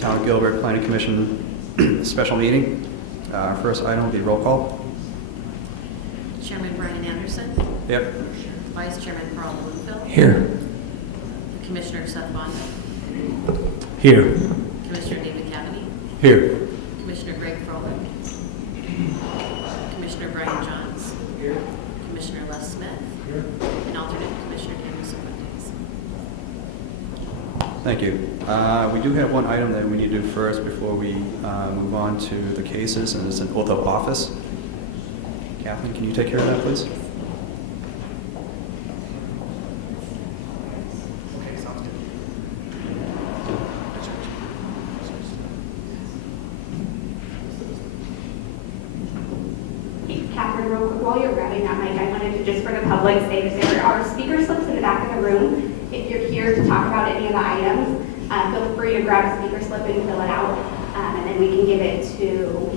Town of Gilbert Planning Commission special meeting. First item will be roll call. Chairman Brian Anderson. Yep. Vice Chairman Carl Bloomfield. Here. Commissioner Seth Bonda. Here. Commissioner David Cavity. Here. Commissioner Greg Froelich. Commissioner Brian Johns. Here. Commissioner Les Smith. Here. And alternate Commissioner Daniel Cervantes. Thank you. We do have one item that we need to do first before we move on to the cases, and it's an oath of office. Catherine, can you take care of that, please? Okay, sounds good. Catherine, real quick, while you're grabbing that mic, I wanted to just for the public say that there are speaker slips in the back of the room. If you're here to talk about any of the items, feel free to grab a speaker slip and fill it out, and then we can give it to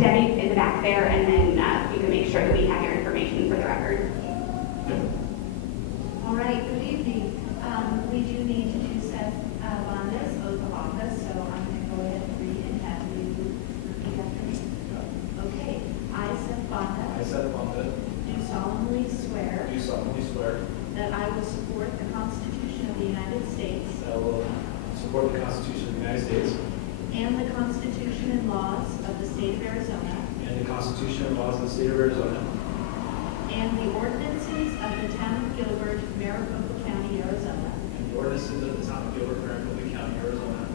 Debbie in the back there, and then you can make sure that we have your information for the record. All right, good evening. We do need to do Seth Bonda's oath of office, so I'm going to go ahead and read and have you repeat after me. Okay. I, Seth Bonda, I, Seth Bonda, do solemnly swear do solemnly swear that I will support the Constitution of the United States that I will support the Constitution of the United States and the Constitution and laws of the state of Arizona and the Constitution and laws of the state of Arizona and the ordinances of the town of Gilbert, Maricopa County, Arizona, and the ordinances of the town of Gilbert, Maricopa County, Arizona,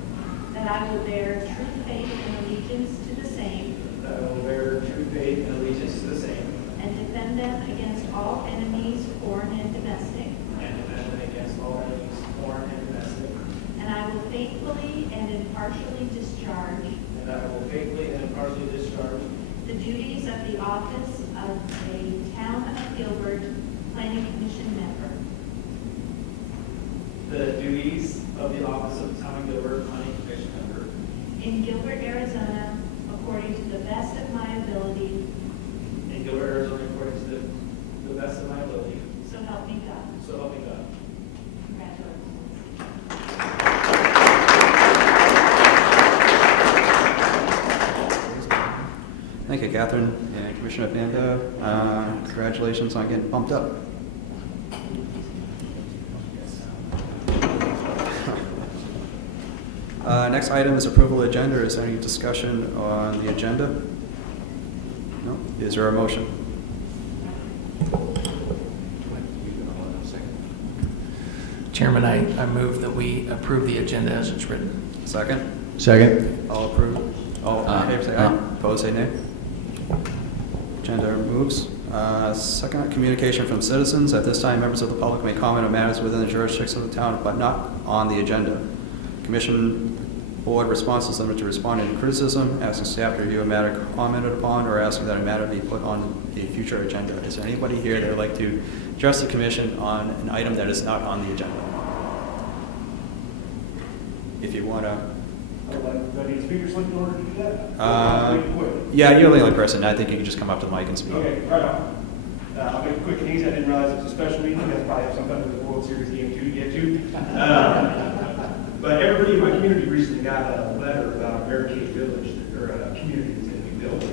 that I will bear true faith and allegiance to the same that I will bear true faith and allegiance to the same and defend them against all enemies, foreign and domestic. and defend them against all enemies, foreign and domestic, And I will faithfully and impartially discharge and that I will faithfully and impartially discharge the duties of the office of a Town of Gilbert Planning Commission member the duties of the office of the town of Gilbert Planning Commission member in Gilbert, Arizona, according to the best of my ability, in Gilbert, Arizona, according to the best of my ability. so help me God. So help me God. Congratulations. Thank you, Catherine and Commissioner Banda. Congratulations on getting bumped up. Next item is approval of agenda. Is there any discussion on the agenda? No? Is there a motion? Chairman, I move that we approve the agenda as it's written. Second? Second. All approve? All in favor, say aye. Opposed, say nay. Agenda moves. Second, communication from citizens. At this time, members of the public may comment on matters within the jurisdiction of the town, but not on the agenda. Commission board response is limited to responding to criticism, asking staff to review a matter commented upon, or asking that a matter be put on a future agenda. Is there anybody here that would like to address the commission on an item that is not on the agenda? If you want to. Do I need a speaker slip in order to do that? Make it quick. Yeah, you're the only person. I think you can just come up to the mic and speak. Okay, right on. I'll make it quick and easy. I didn't realize it was a special meeting. You guys probably have some kind of the World Series game too to get to. But everybody in my community recently got a letter about a barricade village, or a community that's going to be built.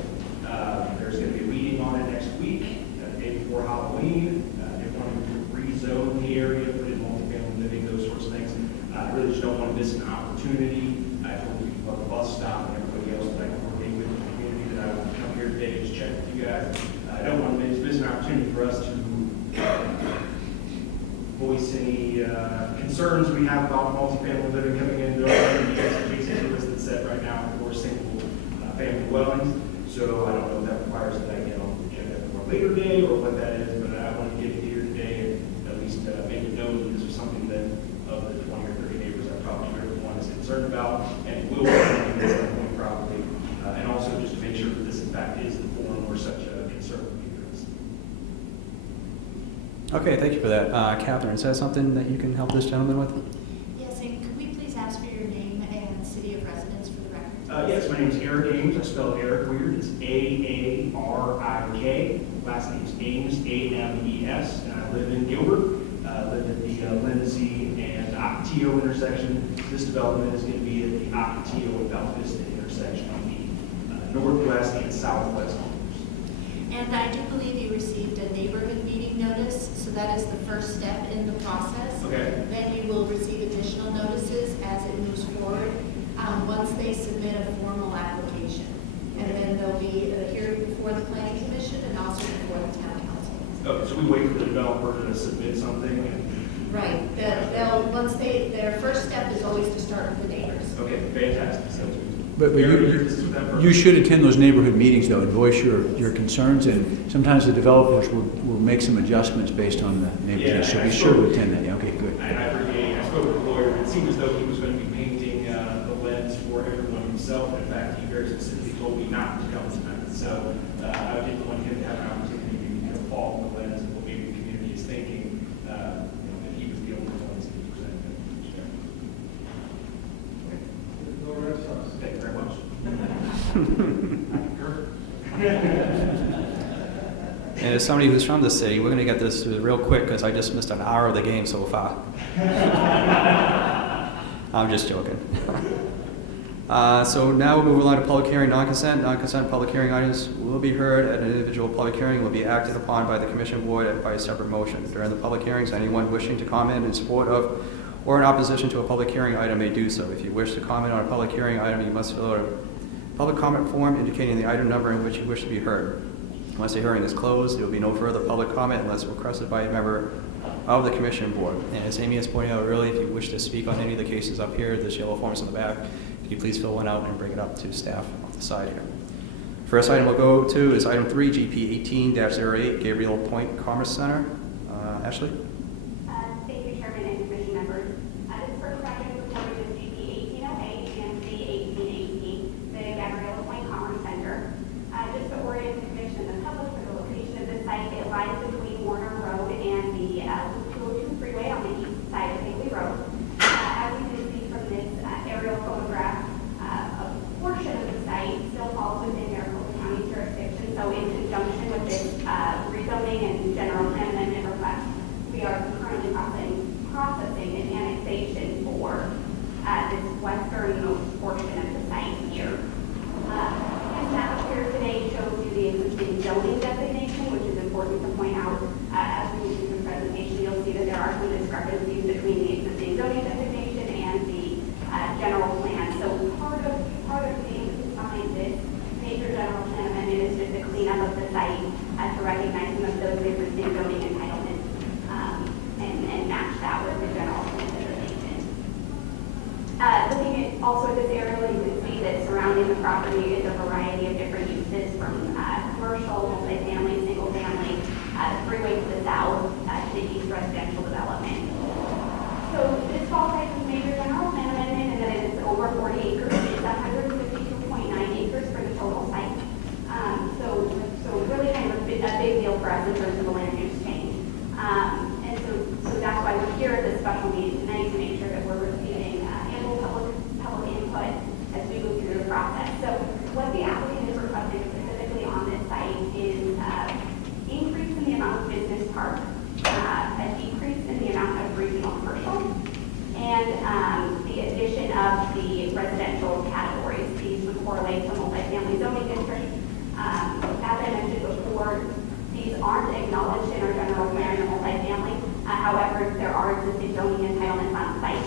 There's going to be a meeting on it next week, the day before Halloween. They're wanting to rezone the area, put in multifamily living, those sorts of things. I really just don't want to miss an opportunity. I told the people at the bus stop and everybody else that I can work with in the community that I would come here today to just check with you guys. I don't want to miss an opportunity for us to voice any concerns we have about multifamily living coming into our adjacent to us that's set right now for single family dwellings. So I don't know if that requires that I get on the agenda for a later day or what that is, but I want to get it here today and at least make it known that this is something that of the 20 or 30 neighbors I talked to, everyone is concerned about and will be at some point probably. And also just to make sure that this in fact is the forum where such a concern would be addressed. Okay, thank you for that. Catherine, is that something that you can help this gentleman with? Yes, and could we please ask for your name and city of residence for the record? Yes, my name is Eric Ames. I spell Eric weird. It's A-A-R-I-K. Last name is Ames, A-M-E-S, and I live in Gilbert. live at the Lindsay and Ocotillo intersection. This development is going to be at the Ocotillo and Bell Vista intersection on the northwest and southwest corners. And I do believe you received a neighborhood meeting notice, so that is the first step in the process. Okay. Then you will receive additional notices as it moves forward, once they submit a formal application. And then there'll be a hearing before the planning commission and also before the town council. Okay, so we wait for the developer to submit something and, Right, their first step is always to start with the neighbors. okay, fantastic. So, But this is with that person. you should attend those neighborhood meetings, though, and voice your concerns, and sometimes the developers will make some adjustments based on the neighborhood, so Yeah, be sure to attend that. Yeah, okay, good. And I spoke with the lawyer, it seemed as though he was going to be painting the lens for everyone himself. In fact, he very specifically told me not to come tonight. So I didn't want him to have an opportunity to kind of follow the lens of what maybe the community is thinking, that he was the only one to be presenting it. Thank you very much. And as somebody who's from the city, we're going to get this real quick because I just missed an hour of the game so far. I'm just joking. So now we'll move on to public hearing non-consent. Non-consent public hearing items will be heard at an individual public hearing, will be acted upon by the commission board by a separate motion. During the public hearings, anyone wishing to comment in support of or in opposition to a public hearing item may do so. If you wish to comment on a public hearing item, you must fill out a public comment form indicating the item number in which you wish to be heard. Once the hearing is closed, there will be no further public comment unless requested by a member of the commission board. And as Amy has pointed out earlier, if you wish to speak on any of the cases up here, this yellow form is in the back. Could you please fill one out and bring it up to staff on the side here. First item we'll go to is item 3, GP 18-08, Gabriel Point Commerce Center. Ashley? Thank you, Chairman and Commission members. This first project is reported as GP 1808 and C 1818, the Gabriela Point Commerce Center. Just to orient the Commission and the public for the location of this site, it lies between Warner Road and the Loop 202 freeway on the east side of Haley Road. As you can see from this aerial photograph, a portion of the site still falls within Maricopa County jurisdiction. So in conjunction with this rezoning and general plan amendment request, we are currently processing an annexation for this westernmost portion of the site here. This map here today shows you the existing zoning designation, which is important to point out. As we move through the presentation, you'll see that there are some discrepancies between the existing zoning designation and the general plan. So part of the impetus behind this major general plan amendment is just a cleanup of the site to recognize some of those existing zoning entitlements and match that with the general plan designation. Looking at also at this area, you can see that surrounding the property is a variety of different uses from commercial, multifamily, single family, freeway to the south, to the east residential development. So this falls like a major general plan amendment, and that it's over 40 acres. It's 152.9 acres for the total site. So really kind of a big deal for us in terms of the land use change. And so that's why we're here at this special meeting tonight, to make sure that we're receiving ample public input as we move through the process. So what the applicant is requesting specifically on this site is increase in the amount of business park, a decrease in the amount of regional commercial, and the addition of the residential categories. These would correlate to multifamily zoning districts. As I mentioned before, these aren't acknowledged in our general plan or multifamily. However, there are existing zoning entitlements on site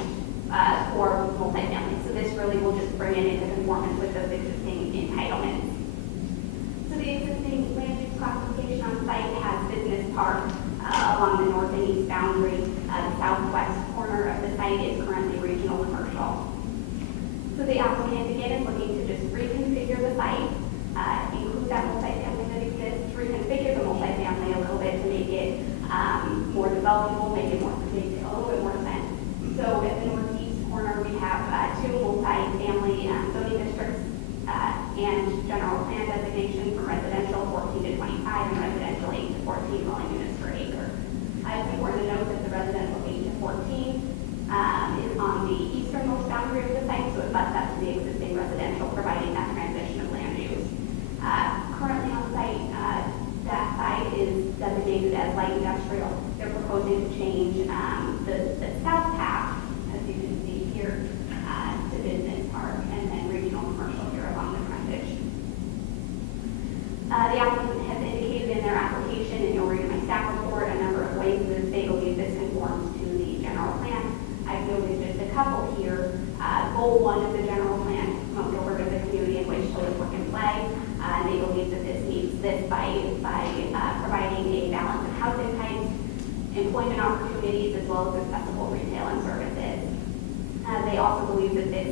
for multifamily. So this really will just bring it into conformance with those existing entitlements. So the existing land use classification on site has business park along the north and east boundary. The southwest corner of the site is currently regional commercial. So the applicant again is looking to just reconfigure the site, include that multifamily that exists, reconfigure the multifamily a little bit to make it more developable, make it a little bit more sense. So at the northeast corner, we have two multifamily zoning districts and general plan designation for residential 14 to 25 and residential 8 to 14 dwelling units per acre. It's important to note that the residential 8 to 14 is on the easternmost boundary of the site, so it butts up to the existing residential, providing that transition of land use. Currently on site, that site is designated as light industrial. They're proposing to change Goal 1 of the general plan to promote Gilbert as a community in which children work and play. And they believe that this meets this by providing a balance of housing types, employment opportunities, as well as accessible retail and services. They also believe that this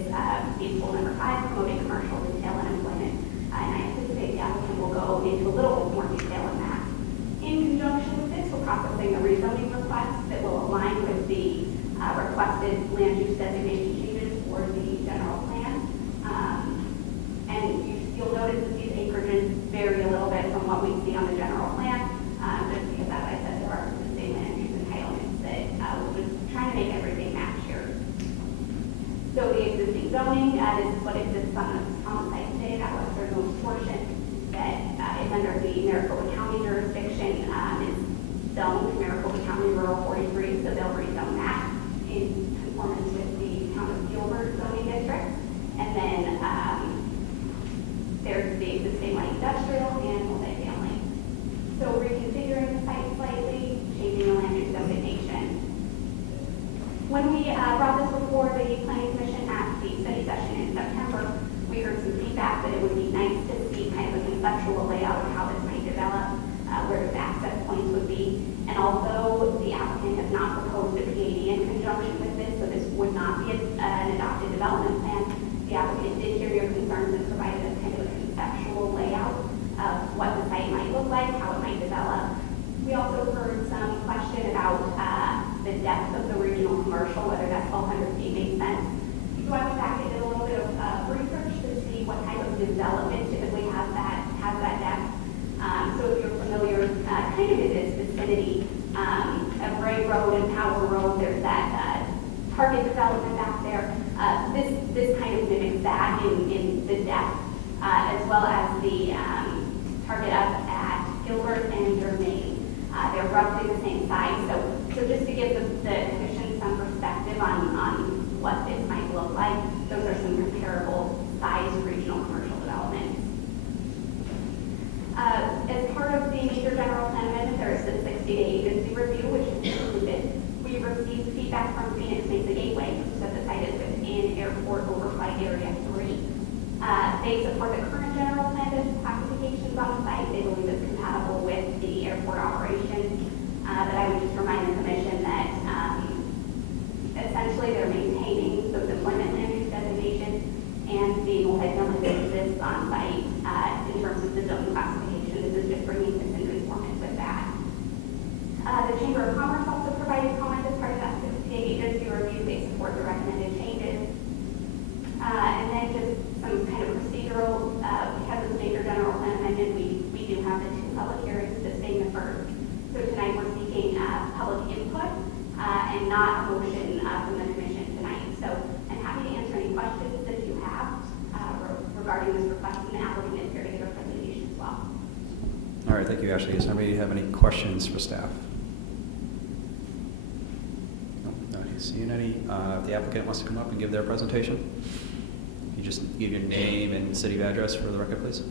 meets goal number 5, promoting commercial, retail, and employment. And I anticipate the applicant will go into a little bit more detail on that. In conjunction with this, we're processing a rezoning request that will align with the requested land use designation changes for the general plan. And you'll notice that these acreages vary a little bit from what we see on the general plan, just because, as I said, there are existing land use entitlements that we're just trying to make everything match here. So the existing zoning, this is what exists on the site today, that westernmost portion that is under the Maricopa County jurisdiction is zoned Maricopa County Rural 43, so they'll rezone that in conformance with the Town of Gilbert zoning district. And then there's the existing light industrial and multifamily. So reconfiguring the site slightly, changing the land use designation. When we brought this before the Planning Commission at the study session in September, we heard some feedback that it would be nice to see kind of a conceptual layout of how this might develop, where the access points would be. And although the applicant has not proposed a PAD in conjunction with this, so this would not be an adopted development plan, the applicant did hear your concerns and provided us kind of a conceptual layout of what the site might look like, how it might develop. We also heard some question about the depth of the regional commercial, whether that 1,200 feet makes sense. So I went back and did a little bit of research to see what type of development typically has that depth. So if you're familiar, kind of in this vicinity of Ray Road and Power Road, there's that Target development back there. This kind of mimics that in the depth, as well as the Target up at Gilbert and Germain. They're roughly the same size. So just to give the commission some perspective on what this might look like, those are some comparable size regional commercial developments. As part of the major general plan amendment, there is the 60-day agency review, which is included. We received feedback from Phoenix Mesa Gateway, who said the site is within Airport Overflight Area 3. They support the current general plan classifications on the site. They believe it's compatible with the airport operations. But I would just remind the commission that essentially they're maintaining those employment land use designations and the multifamily businesses on site in terms of the zoning classification. This is just bringing this in conformance with that. The Chamber of Commerce also provided comment as part of that 60-day agency review. They support the recommended changes. And then just some kind of procedural, because of the major general plan amendment, we do have the 2 public hearings, this being the first. So tonight we're seeking public input and not a motion from the commission tonight. So I'm happy to answer any questions that you have regarding this request, and the applicant is here to give a presentation as well. All right, thank you, Ashley. Does anybody have any questions for staff? No, not seeing any. If the applicant wants to come up and give their presentation, you just give your name and city address for the record, please.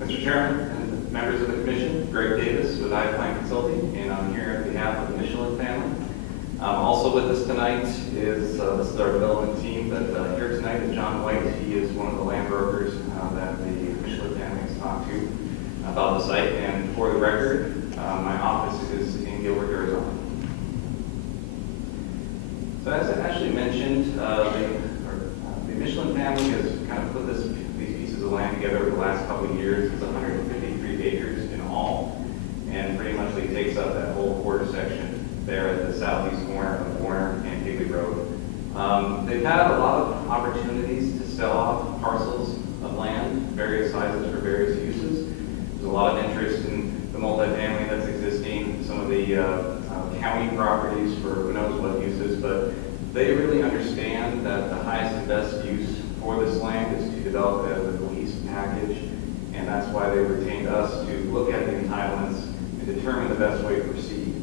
Mr. Chairman and members of the Commission, Greg Davis with iPlan Consulting, and I'm here on behalf of the Michelin family. Also with us tonight is, this is our development team, but here tonight is John White. He is one of the land brokers that the Michelin family has talked to about the site. And for the record, my office is in Gilbert, Arizona. So as Ashley mentioned, the Michelin family has kind of put these pieces of land together over the last couple of years. It's 153 acres in all, and pretty much takes up that whole quarter section there at the southeast corner of Warner and Higley Road. They've had a lot of opportunities to sell off parcels of land, various sizes for various uses. There's a lot of interest in the multifamily that's existing, some of the county properties for who knows what uses, but they really understand that the highest and best use for for this land is to develop it as a lease package, and that's why they retained us to look at the entitlements and determine the best way to proceed.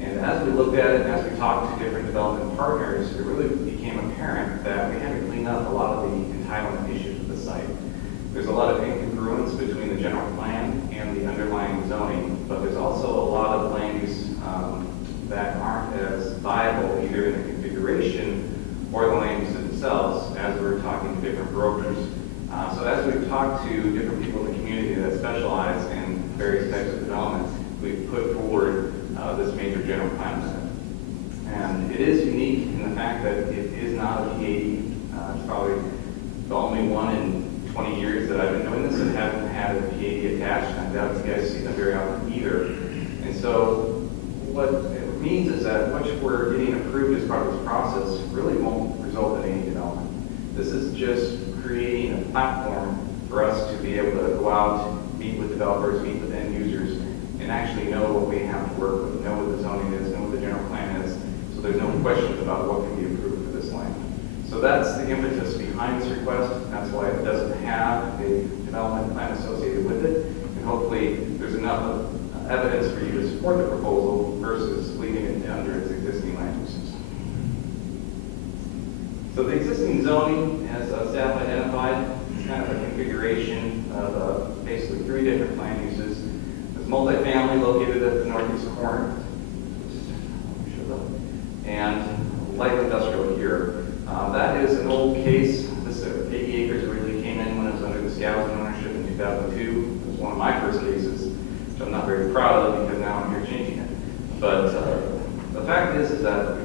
And as we looked at it, and as we talked to different development partners, it really became apparent that we had to clean up a lot of the entitlement issues with the site. There's a lot of incongruence between the general plan and the underlying zoning, but there's also a lot of land use that aren't as viable either in the configuration or the land use themselves, as we're talking to different brokers. So as we've talked to different people in the community that specialize in various types of development, we've put forward this major general plan method. And it is unique in the fact that it is not a PAD. It's probably the only one in 20 years that I've been doing this that haven't had a PAD attached, and I doubt you guys see them very often either. And so what it means is that what we're getting approved as part of this process really won't result in any development. This is just creating a platform for us to be able to go out, meet with developers, meet with end users, and actually know what we have to work with, know what the zoning is, know what the general plan is, so there's no questions about what can be approved for this land. So that's the impetus behind this request. That's why it doesn't have a development plan associated with it, and hopefully there's enough evidence for you to support the proposal versus leaving it under its existing land uses. So the existing zoning, as staff identified, is kind of a configuration of basically 3 different land uses. There's multifamily located at the northeast corner, and light industrial here. That is an old case. This 80 acres really came in when it was under the Skousen ownership in 2002. It was one of my first cases, which I'm not very proud of because now I'm here changing it. But the fact is that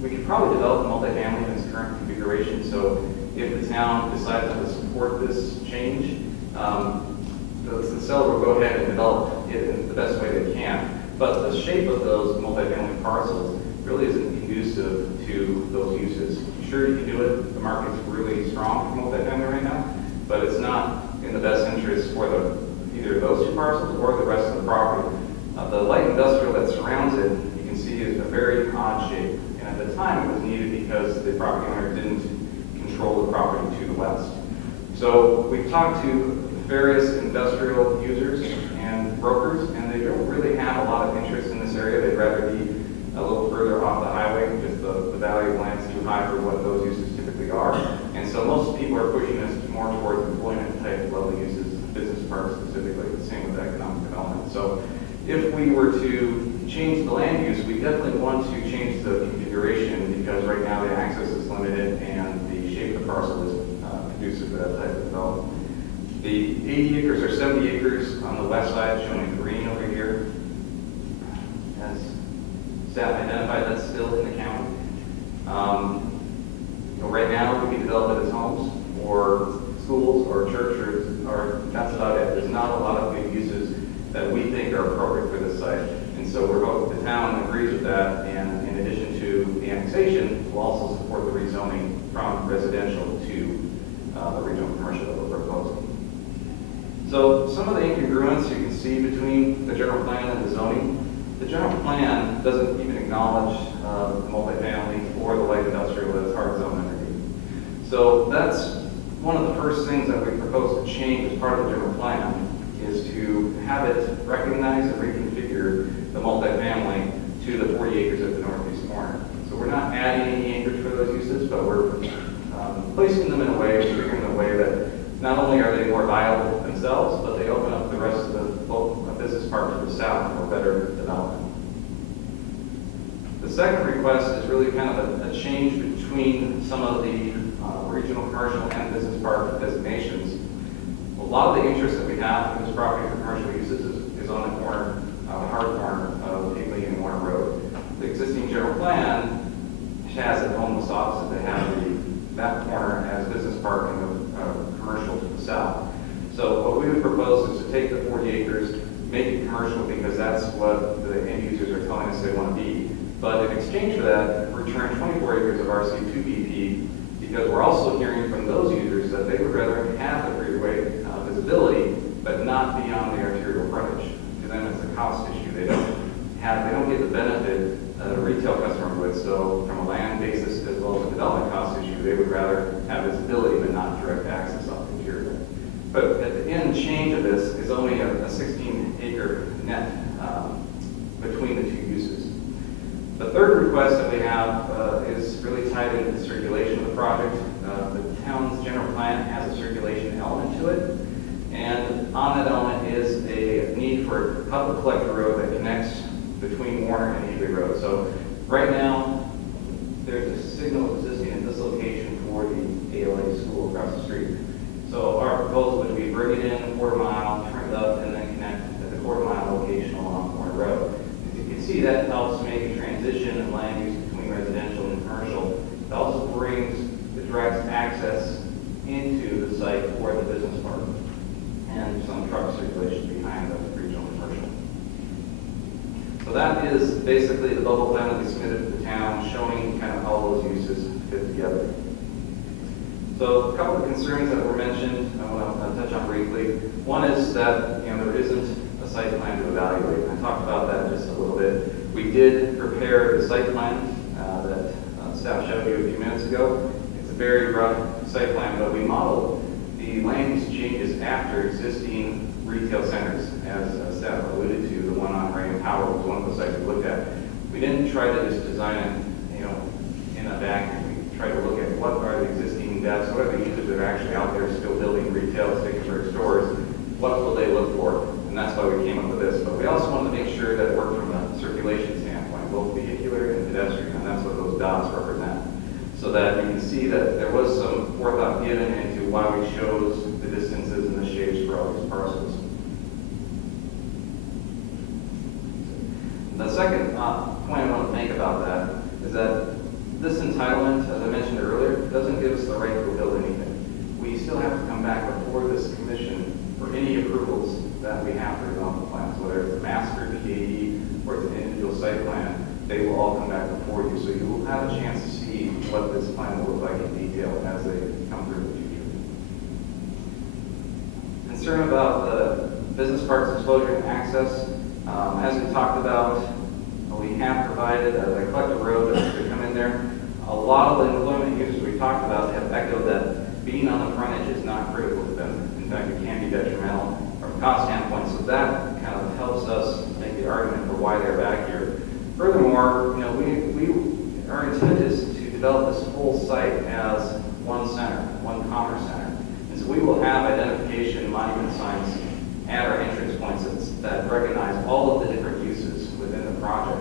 we could probably develop multifamily in its current configuration. So if the town decides to support this change, the seller will go ahead and develop it in the best way they can. But the shape of those multifamily parcels really isn't conducive to those uses. Sure, you can do it. The market's really strong for multifamily right now, but it's not in the best interest for either those 2 parcels or the rest of the property. The light industrial that surrounds it, you can see, is a very odd shape. And at the time, it was needed because the property owner didn't control the property to the west. So we've talked to various industrial users and brokers, and they don't really have a lot of interest in this area. They'd rather be a little further off the highway because the value of land is too high for what those uses typically are. And so most people are pushing us more towards employment type level uses, business parks specifically, the same with economic development. So if we were to change the land use, we definitely want to change the configuration because right now the access is limited and the shape of the parcel is conducive to that type of development. The 80 acres or 70 acres on the west side, shown in green over here, as staff identified, that's still in the county. Right now, we can develop it as homes or schools or churches, or that's about it. There's not a lot of good uses that we think are appropriate for this site. And so we're hoping the town agrees with that, and in addition to the annexation, we'll also support the rezoning from residential to the regional commercial that we're proposing. So some of the incongruence you can see between the general plan and the zoning. The general plan doesn't even acknowledge multifamily or the light industrial as hard zone underneath. So that's one of the first things that we propose to change as part of the general plan, is to have it recognize and reconfigure the multifamily to the 40 acres at the northeast corner. So we're not adding any acreage for those uses, but we're placing them in a way, configuring them in a way that not only are they more viable themselves, but they open up the rest of the business park to the south for better development. The second request is really kind of a change between some of the regional commercial and business park designations. A lot of the interest that we have in this property for commercial uses is on the corner, hard corner of Higley and Warner Road. The existing general plan has it almost opposite. They have that corner as business park and commercial to the south. So what we would propose is to take the 40 acres, make it commercial because that's what the end users are telling us they want to be. But in exchange for that, return 24 acres of RC2BP because we're also hearing from those users that they would rather have the freeway visibility, but not be on the arterial frontage. To them, it's a cost issue. They don't get the benefit a retail customer would. So from a land basis as well as a development cost issue, they would rather have visibility but not direct But at the end change of this is only a 16-acre net between the two uses. The third request that we have is really tied into the circulation of the project. The town's general plan has a circulation element to it. And on that element is a need for a public collector road that connects between Warner and Ely Road. So right now, there's a signal existing at this location for the ALA school across the street. So our proposal would be bring it in a quarter mile, turn it up, and then connect at the quarter mile location along Warner Road. As you can see, that helps make a transition in land use between residential and commercial. It also brings the direct access into the site for the business park and some truck circulation behind the regional commercial. So that is basically the bubble plan that we submitted to the town, showing kind of how those uses fit together. So a couple of concerns that were mentioned, I want to touch on briefly. One is that there isn't a site plan to evaluate. I talked about that just a little bit. We did prepare the site plan that staff showed you a few minutes ago. It's a very rough site plan, but we modeled the land use changes after existing retail centers, as staff alluded to. The one on Ray and Power was one of the sites we looked at. We didn't try to just design it, in a vacuum. We tried to look at what are the existing devs, what are the users that are actually out there still building retail stick-and-brick stores. What will they look for? And that's why we came up with this. But we also wanted to make sure that it worked from a circulation standpoint, both vehicular and pedestrian, and that's what those dots represent. So that you can see that there was some forethought given into why we chose the distances and the shapes for all these parcels. The second point I want to make about that is that this entitlement, as I mentioned earlier, doesn't give us the right to build anything. We still have to come back before this commission for any approvals that we have for development plans, whether it's a master PAD or it's an individual site plan. They will all come back before you, so you will have a chance to see what this plan will look like in detail as they come through in the future. Concern about the business parks exposure and access. As we talked about, we have provided a collector road to come in there. A lot of the employment users we talked about have echoed that being on the frontage is not critical to them. In fact, it can be detrimental from a cost standpoint, so that kind of helps us make the argument for why they're back here. Furthermore, our intent is to develop this whole site as one center, one commerce center. And so we will have identification monument signs at our entrance points that recognize all of the different uses within the project.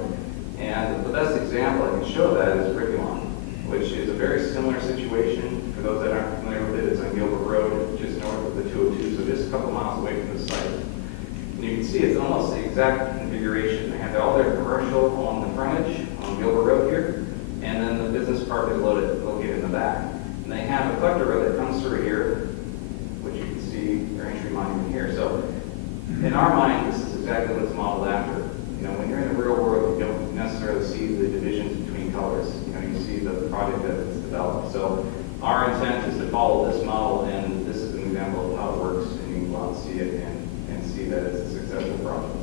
And the best example I can show that is Brickylawn, which is a very similar situation. For those that aren't familiar with it, it's on Gilbert Road, just north of the 202, so just a couple miles away from the site. And you can see it's almost the exact configuration. They have all their commercial along the frontage on Gilbert Road here, and then the business park is located in the back. And they have a collector road that comes through here, which you can see their entry monument here. So in our mind, this is exactly what it's modeled after. When you're in the real world, you don't necessarily see the divisions between colors. You see the project that it's developed. So our intent is to follow this model, and this is an example of how it works, and you can go out and see it and see that it's a successful project.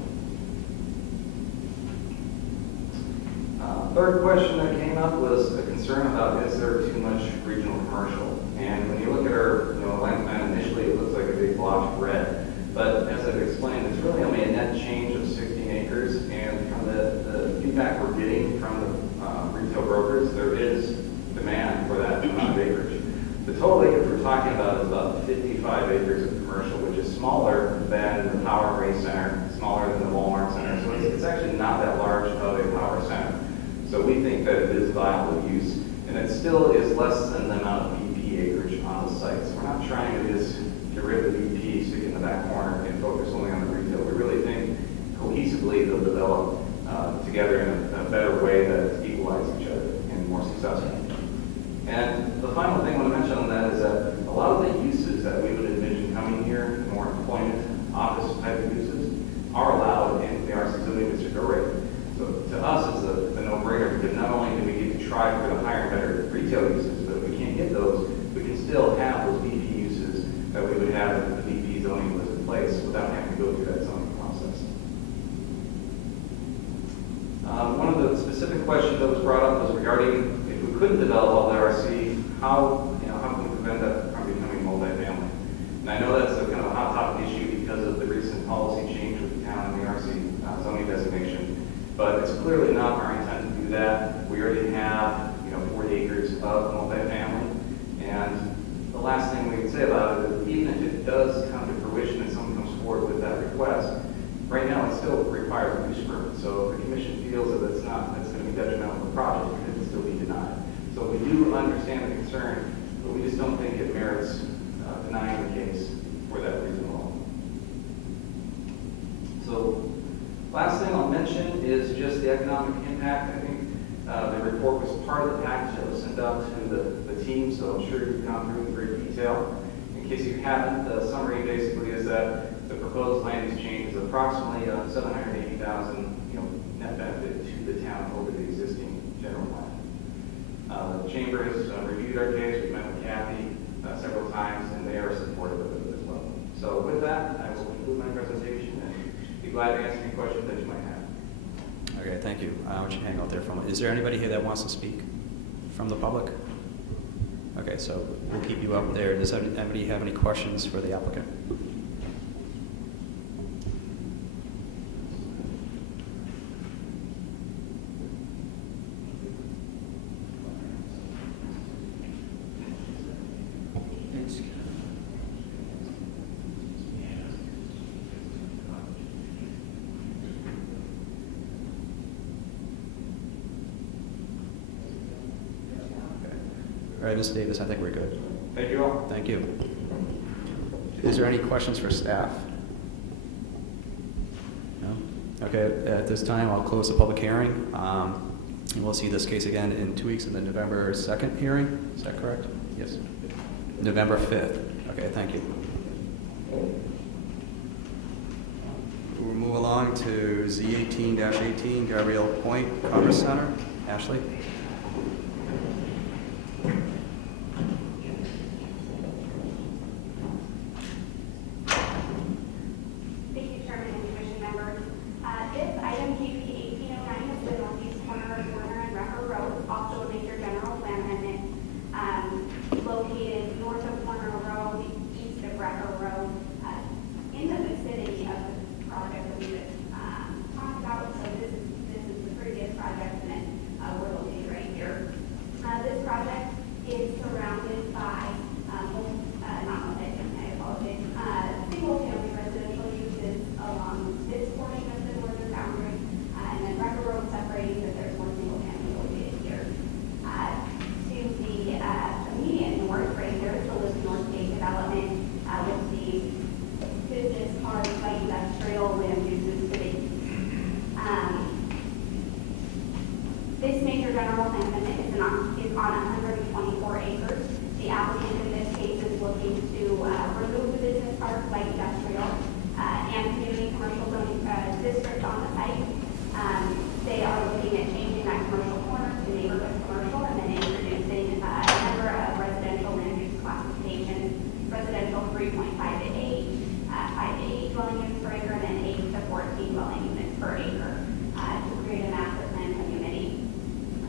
Third question that came up was a concern about, is there too much regional commercial? And when you look at our land plan, initially it looks like a big blotch of red. But as I've explained, it's really only a net change of 16 acres, and from the feedback we're getting from the retail brokers, there is demand for that amount of acreage. The total acreage we're talking about is about 55 acres of commercial, which is smaller than the Power and Ray Center, smaller than the Walmart Center, so it's actually not that large of a power center. So we think that it is viable use, and it still is less than the amount of BP acreage on the site. So we're not trying to just get rid of the BP, stick in the back corner, and focus only on the retail. We really think cohesively they'll develop together in a better way that equalize each other and more successful. And the final thing I want to mention on that is that a lot of the uses that we would envision coming here, more employment, office type of uses, are allowed in the RC zoning district already. So to us, it's a no-brainer, because not only do we get to try for the higher and better retail uses, but if we can't get those, we can still have those BP uses that we would have if the BP zoning was in place without having to go through that zoning process. One of the specific questions that was brought up was regarding if we couldn't develop all the RC, how can we prevent that from becoming multifamily? And I know that's a kind of clearly not our intent to do that. We already have, 40 acres of multifamily. And the last thing we can say about it is even if it does come to fruition and someone comes forward with that request, right now it still requires a use permit. So if the commission feels that it's going to be detrimental to the project, it can still be denied. So we do understand the concern, but we just don't think it merits denying the case for that reason alone. So last thing I'll mention is just the economic impact. I think the report was part of the package that was sent out to the team, so I'm sure you've gone through in great detail. In case you haven't, the summary basically is that the proposed land use change is approximately $780,000 net benefit to the town over the existing general plan. The chamber has reviewed our case. We've met with Kathy several times, and they are supportive of it as well. So with that, I will conclude my presentation and be glad to answer any questions that you might have. Okay, thank you. Why don't you hang out there for a moment? Is there anybody here that wants to speak from the public? Okay, so we'll keep you up there. Does anybody have any questions for the applicant? All right, Ms. Davis, I think we're good. Thank you all. Thank you. Is there any questions for staff? No? Okay, at this time, I'll close the public hearing. And we'll see this case again in 2 weeks in the November 2nd hearing. Is that correct? Yes. November 5th. Okay, thank you. We'll move along to Z18-18, Gabrielle Point Commerce Center. Ashley? This major general plan amendment is on 124 acres. The applicant in this case is looking to remove the business park, light industrial, and community commercial zoning district on the site. They are looking at changing that commercial corner to neighborhood commercial and then introducing a number of residential land use classifications, residential 3.5 to 8, 5 to 8 dwelling units per acre, and then 8 to 14 dwelling units per acre to create a master plan community.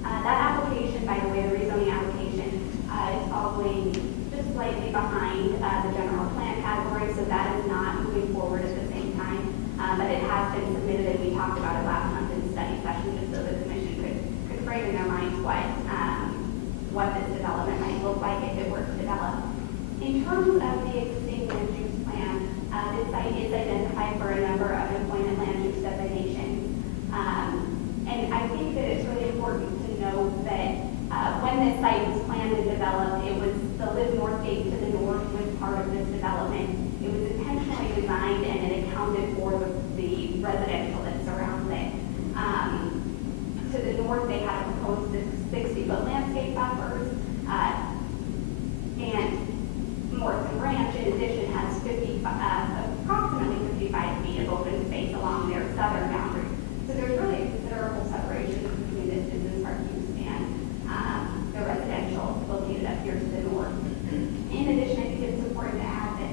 That application, by the way, the rezoning application, is following just slightly behind the general plan category, so that is not moving forward at the same time. But it has been submitted, and we talked about it last month in study session, just so the commission could frame in their minds what this development might look like if it were to develop. In terms of the existing land use plan, this site is identified for a number of employment land use designations. And I think that it's really important to note that when this site was planned and developed, it was the Live North Gate to the north was part of this development. It was intentionally designed and it accounted for the residential that surrounds it. To the north, they had proposed 60-foot landscape buffers, and Morrison Ranch, in addition, has approximately 55 feet of open space along their southern boundary. So there's really a considerable separation between this business park use and the residential located up here to the north. In addition, I think it's important to add that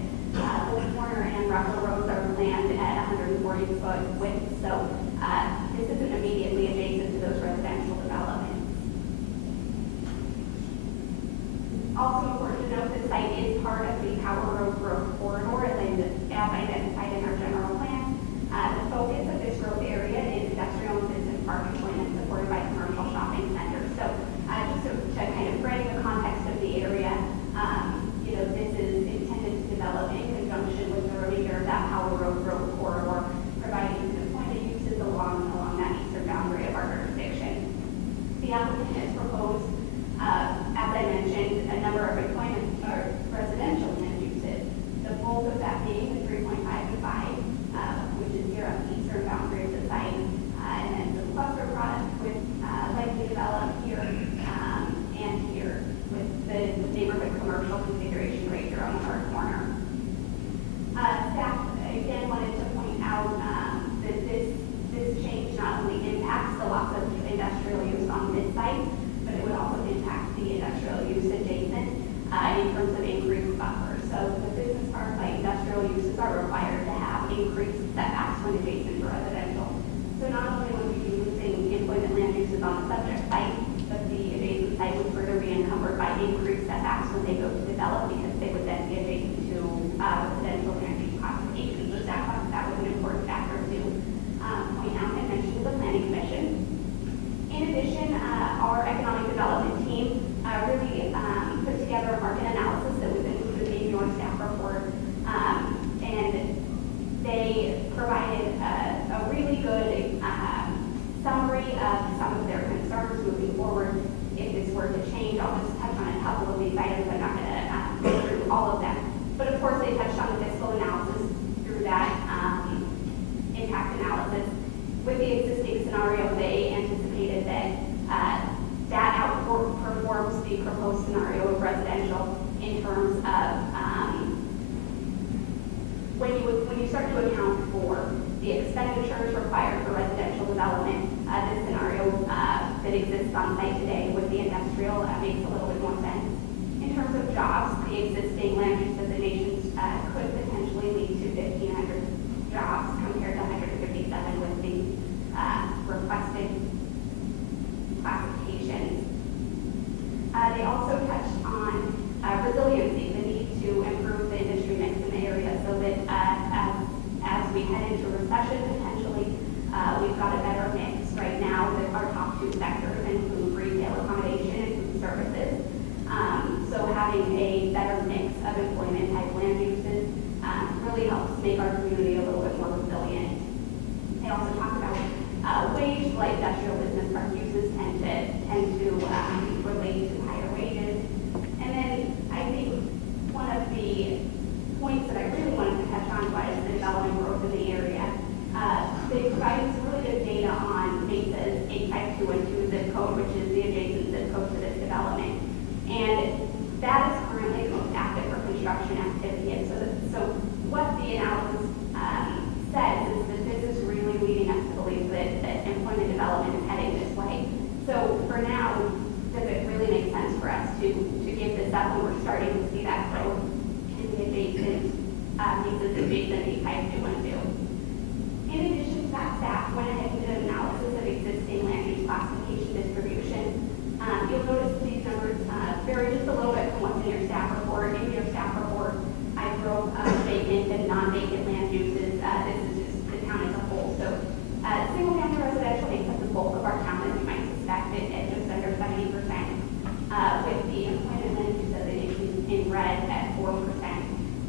Old Corner and Rucker Roads are planned at 140-foot width, so this isn't immediately adjacent to those residential developments. Also important to note, the site is part of the Power Road growth corridor as identified in our general plan. The focus of this growth area is industrial and business park employment start to account for the expenditures required for residential development. This scenario that exists on site today with the industrial makes a little bit more sense. In terms of jobs, the existing land use designations could potentially lead to 1,500 jobs compared to 157 with the requested classifications. They also touched on resiliency, the need to improve the industry mix in the area so that as we head into recession potentially, we've got a better mix right now with our top two sectors include retail accommodation and food services. So having a better mix of employment type land uses really helps make our community a little bit more resilient. They also talked about wage, light industrial business park uses tend to relate to higher wages. And then I think one of the points that I really wanted to touch on was the development growth in the area. They provided some really good data on Mesa's 85212 zip code, which is the adjacent zip code to this development. And that is currently the most active for construction activity. And so what the analysis says is that this is really leading us to believe that employment development is heading this way. So for now, does it really make sense for us to give this up when we're starting to see that growth in the adjacent, Mesa's adjacent 85212? In addition to that, staff went ahead and did an analysis of existing land use classification distribution. You'll notice these numbers vary just a little bit from what's in your staff report. In your staff report, I broke vacant and non-vacant land uses. This is just the town as a whole. So single-family residential makes up the bulk of our town, as you might suspect, at just under 70%, with the employment land use designation in red at 4%.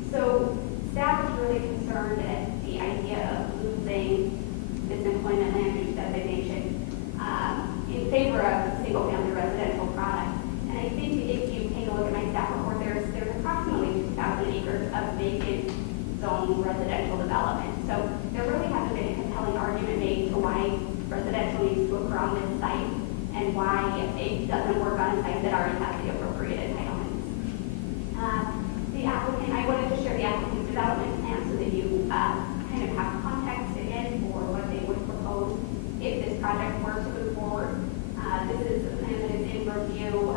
So staff is really concerned at the idea of losing this employment land use designation in favor of single-family residential product. And I think if you take a look at my staff report, there's approximately 2,000 acres of vacant zone residential development. So there really hasn't been a compelling argument made to why residential needs to occur on this site and why it doesn't work on a site that already has the appropriate entitlements. The applicant, I wanted to share the applicant's development plan so that you kind of have context again for what they would propose if this project were to move forward. This is the plan that is in review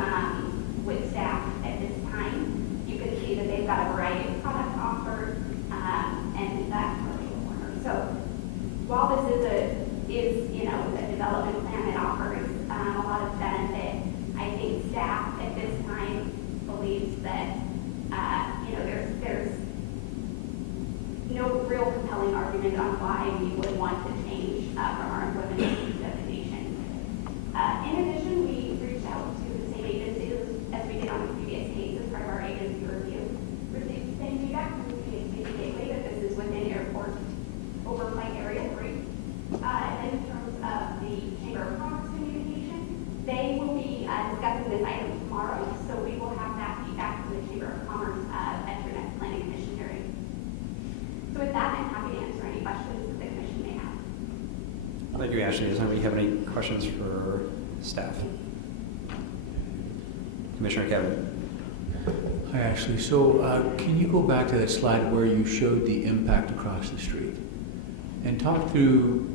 with staff at this time. You can see that they've got a variety of products offered and that commercial corner. So while this is a development plan that offers a lot of benefit, I think staff at this time believes that there's no real compelling argument on why we would want to change from our employment designation. In addition, we reached out to the same agencies as we did on the previous case as part of our agency review. Received the same feedback from the PhD Gateway that this is within airport overflight area 3. In terms of the Chamber of Commerce communication, they will be discussing this item tomorrow, so we will have that feedback from the Chamber of Commerce at your next Planning Commission hearing. So with that, I'm happy to answer any questions that the Commission may have. Thank you, Ashley. Does anybody have any questions for staff? Commissioner Kevin. Hi, Ashley. So can you go back to that slide where you showed the impact across the street? And talk through,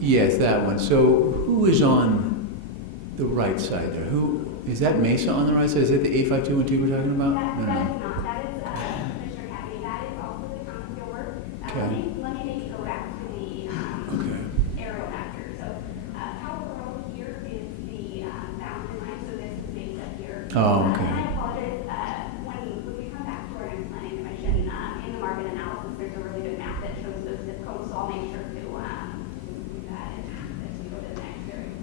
yes, that one. So who is on the right side there? Is that Mesa on the right side? Is that the 85212 we're talking about? That is not. That is Commissioner Kathy. That is also the town of Gilbert. Okay. Let me maybe go back to the aerial vector. So Tower Road here is the boundary line. So this is Mesa here. Oh, okay. And I apologize. When we come back to our next Planning Commission, in the market analysis, there's a really good map that shows those zip codes. So I'll make sure to include that as we go to the next area.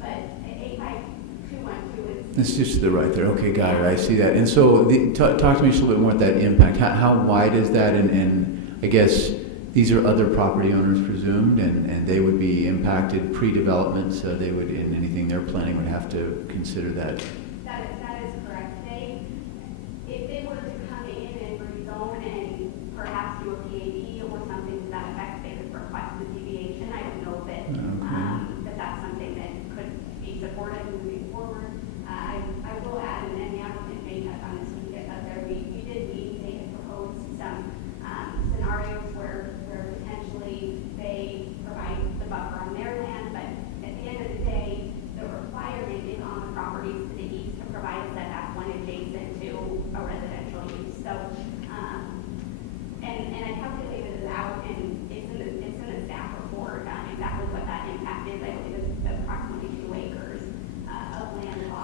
But 85212 is. It's just to the right there. Okay, got it. I see that. And so talk to me just a little bit more about that impact. How wide is that? And I guess these are other property owners presumed, and they would be impacted pre-development, so they would, in anything they're planning, would have to consider that. That is correct. If they were to come in and rezone and perhaps do a PAD or something to that effect, they could request a deviation. I don't know that that's something that could be supported moving forward. I will add, and the applicant may touch on this when we get up there, we did meet, they had proposed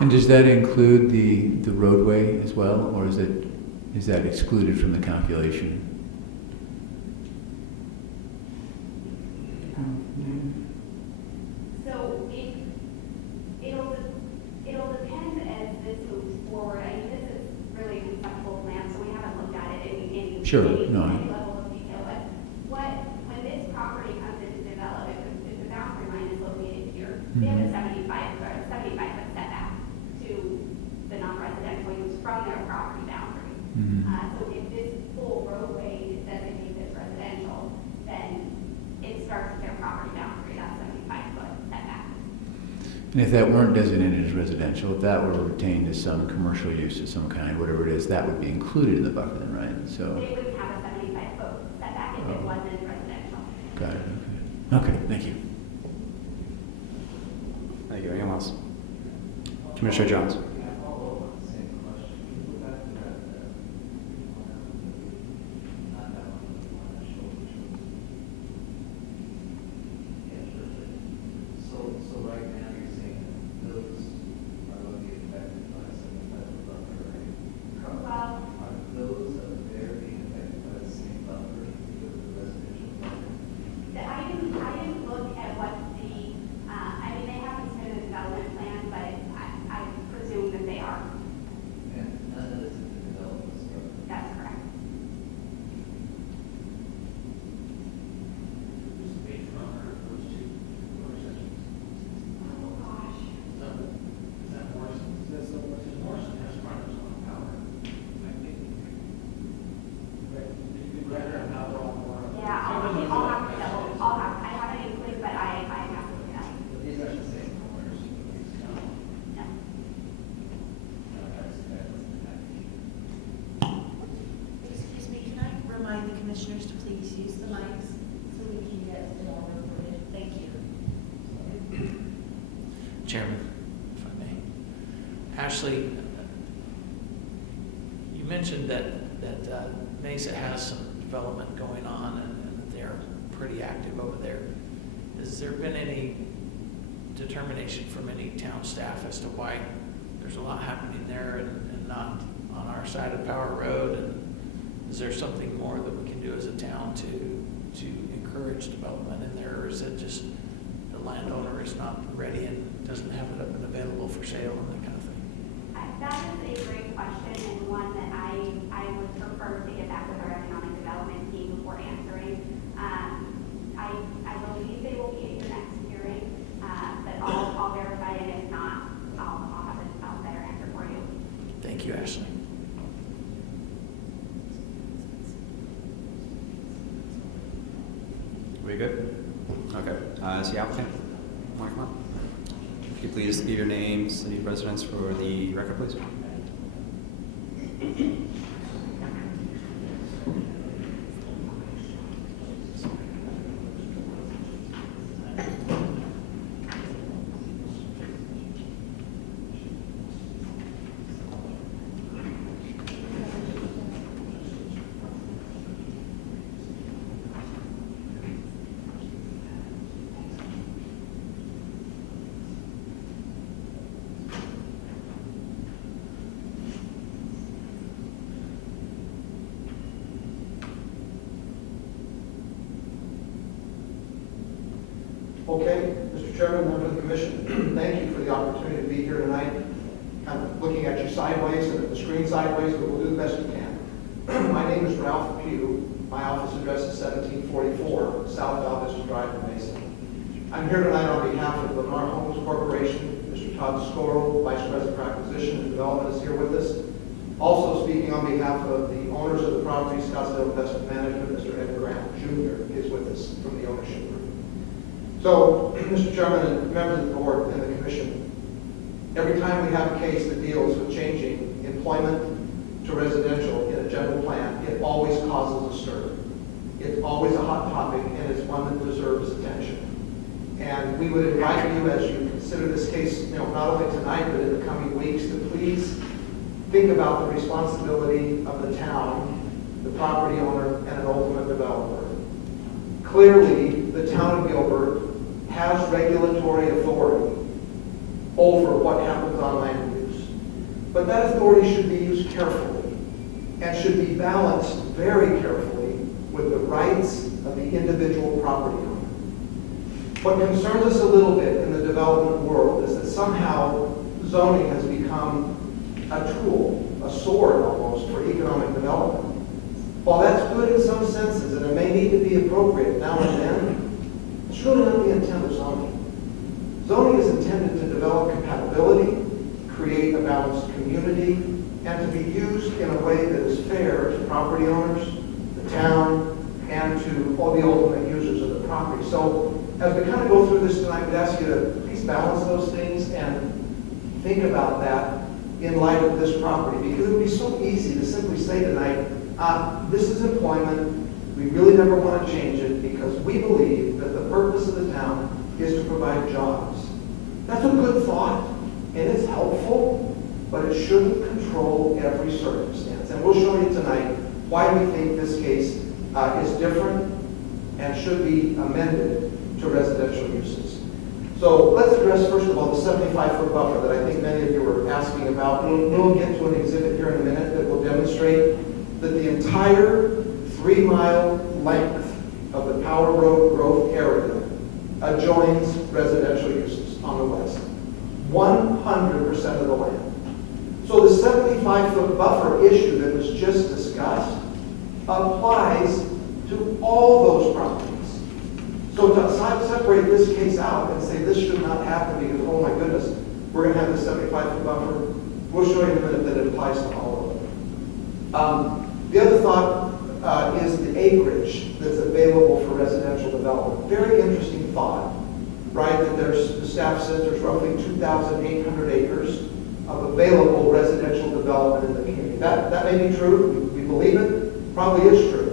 And does that include the roadway as well, or is that excluded from the calculation? So it'll depend as this moves forward. I mean, this is really a conceptual plan, so we haven't looked at it in Sure, any no. level of detail. But when this property comes into development, if the boundary line is located here, they have a 75-foot setback to the non-residential use from their property boundary. Mhm. So if this full roadway is designated as residential, then it starts at their property boundary, that 75-foot setback. And if that weren't designated as residential, if that were retained as some commercial use of some kind, whatever it is, that would be included in the buffer then, right? So, They wouldn't have a 75-foot setback if it Oh. wasn't residential. got it, okay. Okay, thank you. Thank you. Anyone else? Commissioner Johns. So right now you're saying that those are going to be affected by a 75-foot buffer, right? Well, Are those up there being affected by the same buffer because of the residential buffer? I didn't look at what I mean, they haven't submitted a development plan, but I presume that they are. And none of this is the development structure. That's correct. Oh, gosh. Yeah, I haven't included, but I have to look at it. But these are the same owners. No. Excuse me, can I remind the commissioners to please use the mics so we can get it all recorded? Thank you. Chairman, if I may. Ashley, you mentioned that Mesa has some development going on and that they're pretty active over there. Has there been any determination from any town staff as to why there's a lot happening there and not on our side of Power Road? And is there something more that we can do as a town to encourage development in there, or is it just the landowner is not ready and doesn't have it up and available for sale and that kind of thing? That is a great question, and one that I would prefer to get back with our economic development team before answering. I believe they will be at your next hearing, but I'll verify it. If not, I'll have a better answer for you. Thank you, Ashley. We good? Okay. Is the applicant want to come up? Could you please give your name, city of residence for the record, please? Okay, Mr. Chairman, members of the commission, thank you for the opportunity to be here tonight. Kind of looking at you sideways and at the screen sideways, but we'll do the best we can. My name is Ralph Pugh. My office address is 1744 South Valdez Drive in Mesa. I'm here tonight on behalf of Lennar Homes Corporation. Mr. Todd Scoro, Vice President for Acquisition and Development, is here with us. Also speaking on behalf of the owners of the property, Scottsdale Investment Management, Mr. Ed Grant Jr. is with us from the ownership group. So, Mr. Chairman and members of the board and the commission, every time we have a case that deals with changing employment to residential in a general plan, it always causes a stir. It's always a hot topic, and it's one that deserves attention. And we would invite you, as you consider this case, not only tonight, but in the coming weeks, to please think about the responsibility of the town, the property owner, and an ultimate developer. Clearly, the town of Gilbert has regulatory authority over what happens on land use. But that authority should be used carefully and should be balanced very carefully with the rights of the individual property owner. What concerns us a little bit in the development world is that somehow zoning has become a tool, a sword almost, for economic development. While that's good in some senses, and it may need to be appropriate now and then, it's really not the intent of zoning. Zoning is intended to develop compatibility, create a balanced community, and to be used in a way that is fair to property owners, the town, and to all the ultimate users of the property. So as we kind of go through this tonight, we'd ask you to please balance those things and think about that in light of this property, because it would be so easy to simply say tonight, this is employment, we really never want to change it because we believe that the purpose of the town is to provide jobs. That's a good thought, and it's helpful, but it shouldn't control every circumstance. And we'll show you tonight why we think this case is different and should be amended to residential uses. So let's address, first of all, the 75-foot buffer that I think many of you were asking about. We'll get to an exhibit here in a minute that will demonstrate that the entire 3-mile length of the Power Road growth area adjoins residential uses on the west. 100% of the land. So the 75-foot buffer issue that was just discussed applies to all those properties. So to separate this case out and say this should not happen because, oh my goodness, we're going to have the 75-foot buffer, we'll show you in a minute that it applies to all of them. The other thought is the acreage that's available for residential development. Very interesting thought, right? That the staff says there's roughly 2,800 acres of available residential development in the community. That may be true. We believe it. Probably is true.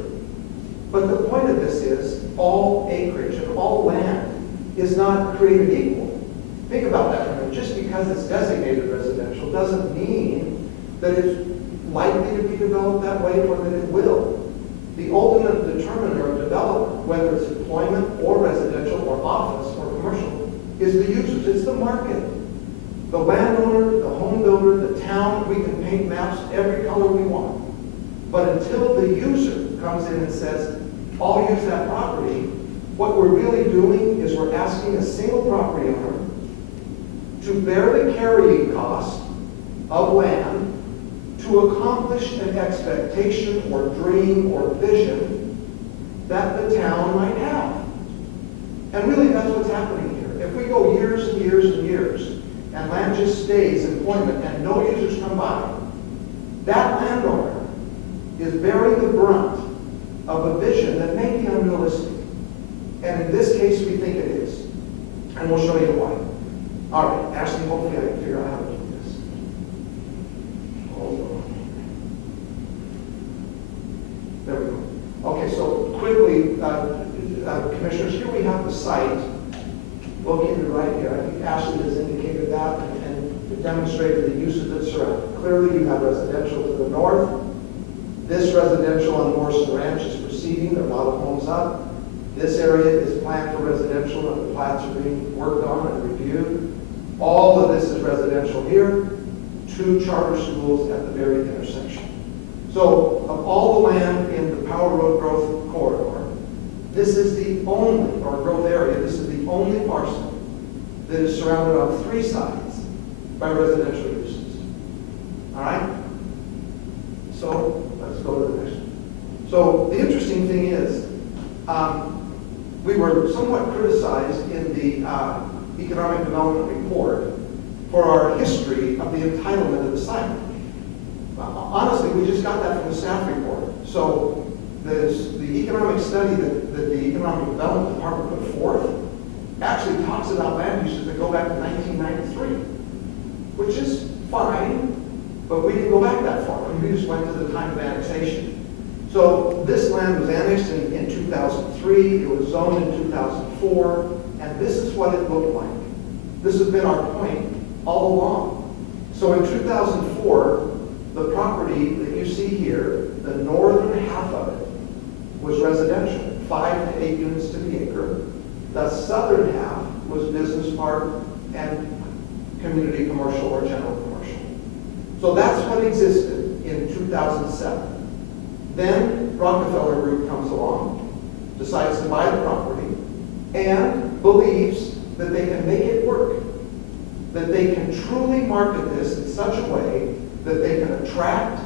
But the point of this is all acreage and all land is not created equal. Think about that for a minute. Just because it's designated residential doesn't mean that it's likely to be developed that way or that it will. The ultimate determiner of development, whether it's employment or residential or office or commercial, is the users. It's the market. The landowner, the home builder, the town, we can paint maps every color we want. But until the user comes in and says, I'll use that property, what we're really doing is we're asking a single property owner to bear the carrying cost of land to accomplish an expectation or dream or vision that the town might have. And really that's what's happening here. If we go years and years and years and land just stays employment and no users come by, that landowner is bearing the brunt of a vision that may be unrealistic. And in this case, we think it is. And we'll show you why. All right, Ashley, hopefully I can figure out how to do this. Hold on. There we go. Okay, so quickly, commissioners, here we have the site located right here. I think Ashley has indicated that and demonstrated the uses that surround it. Clearly, you have residential to the north. This residential on Morrison Ranch is proceeding. There are a lot of homes up. This area is planned for residential and the plats are being worked on and reviewed. All of this is residential here. 2 charter schools at the very intersection. So of all the land in the Power Road growth corridor, this is the only, or growth area, this is the only parcel that is surrounded on 3 sides by residential uses. All right? So let's go to the next one. So the interesting thing is, we were somewhat criticized in the Economic Development Report for our history of the entitlement of the site. Honestly, we just got that from the staff report. So the economic study that the Economic Development Department put forth actually talks about land uses that go back to 1993, which is fine, but we didn't go back that far. We just went to the time of annexation. So this land was annexed in 2003, it was zoned in 2004, and this is what it looked like. This has been our point all along. So in 2004, the property that you see here, the northern half of it, was residential, 5 to 8 units to the acre. The southern half was business park and community what existed in 2007. Then Rockefeller Group comes along, decides to buy the property, and believes that they can make it work, that they can truly market this in such a way that they can attract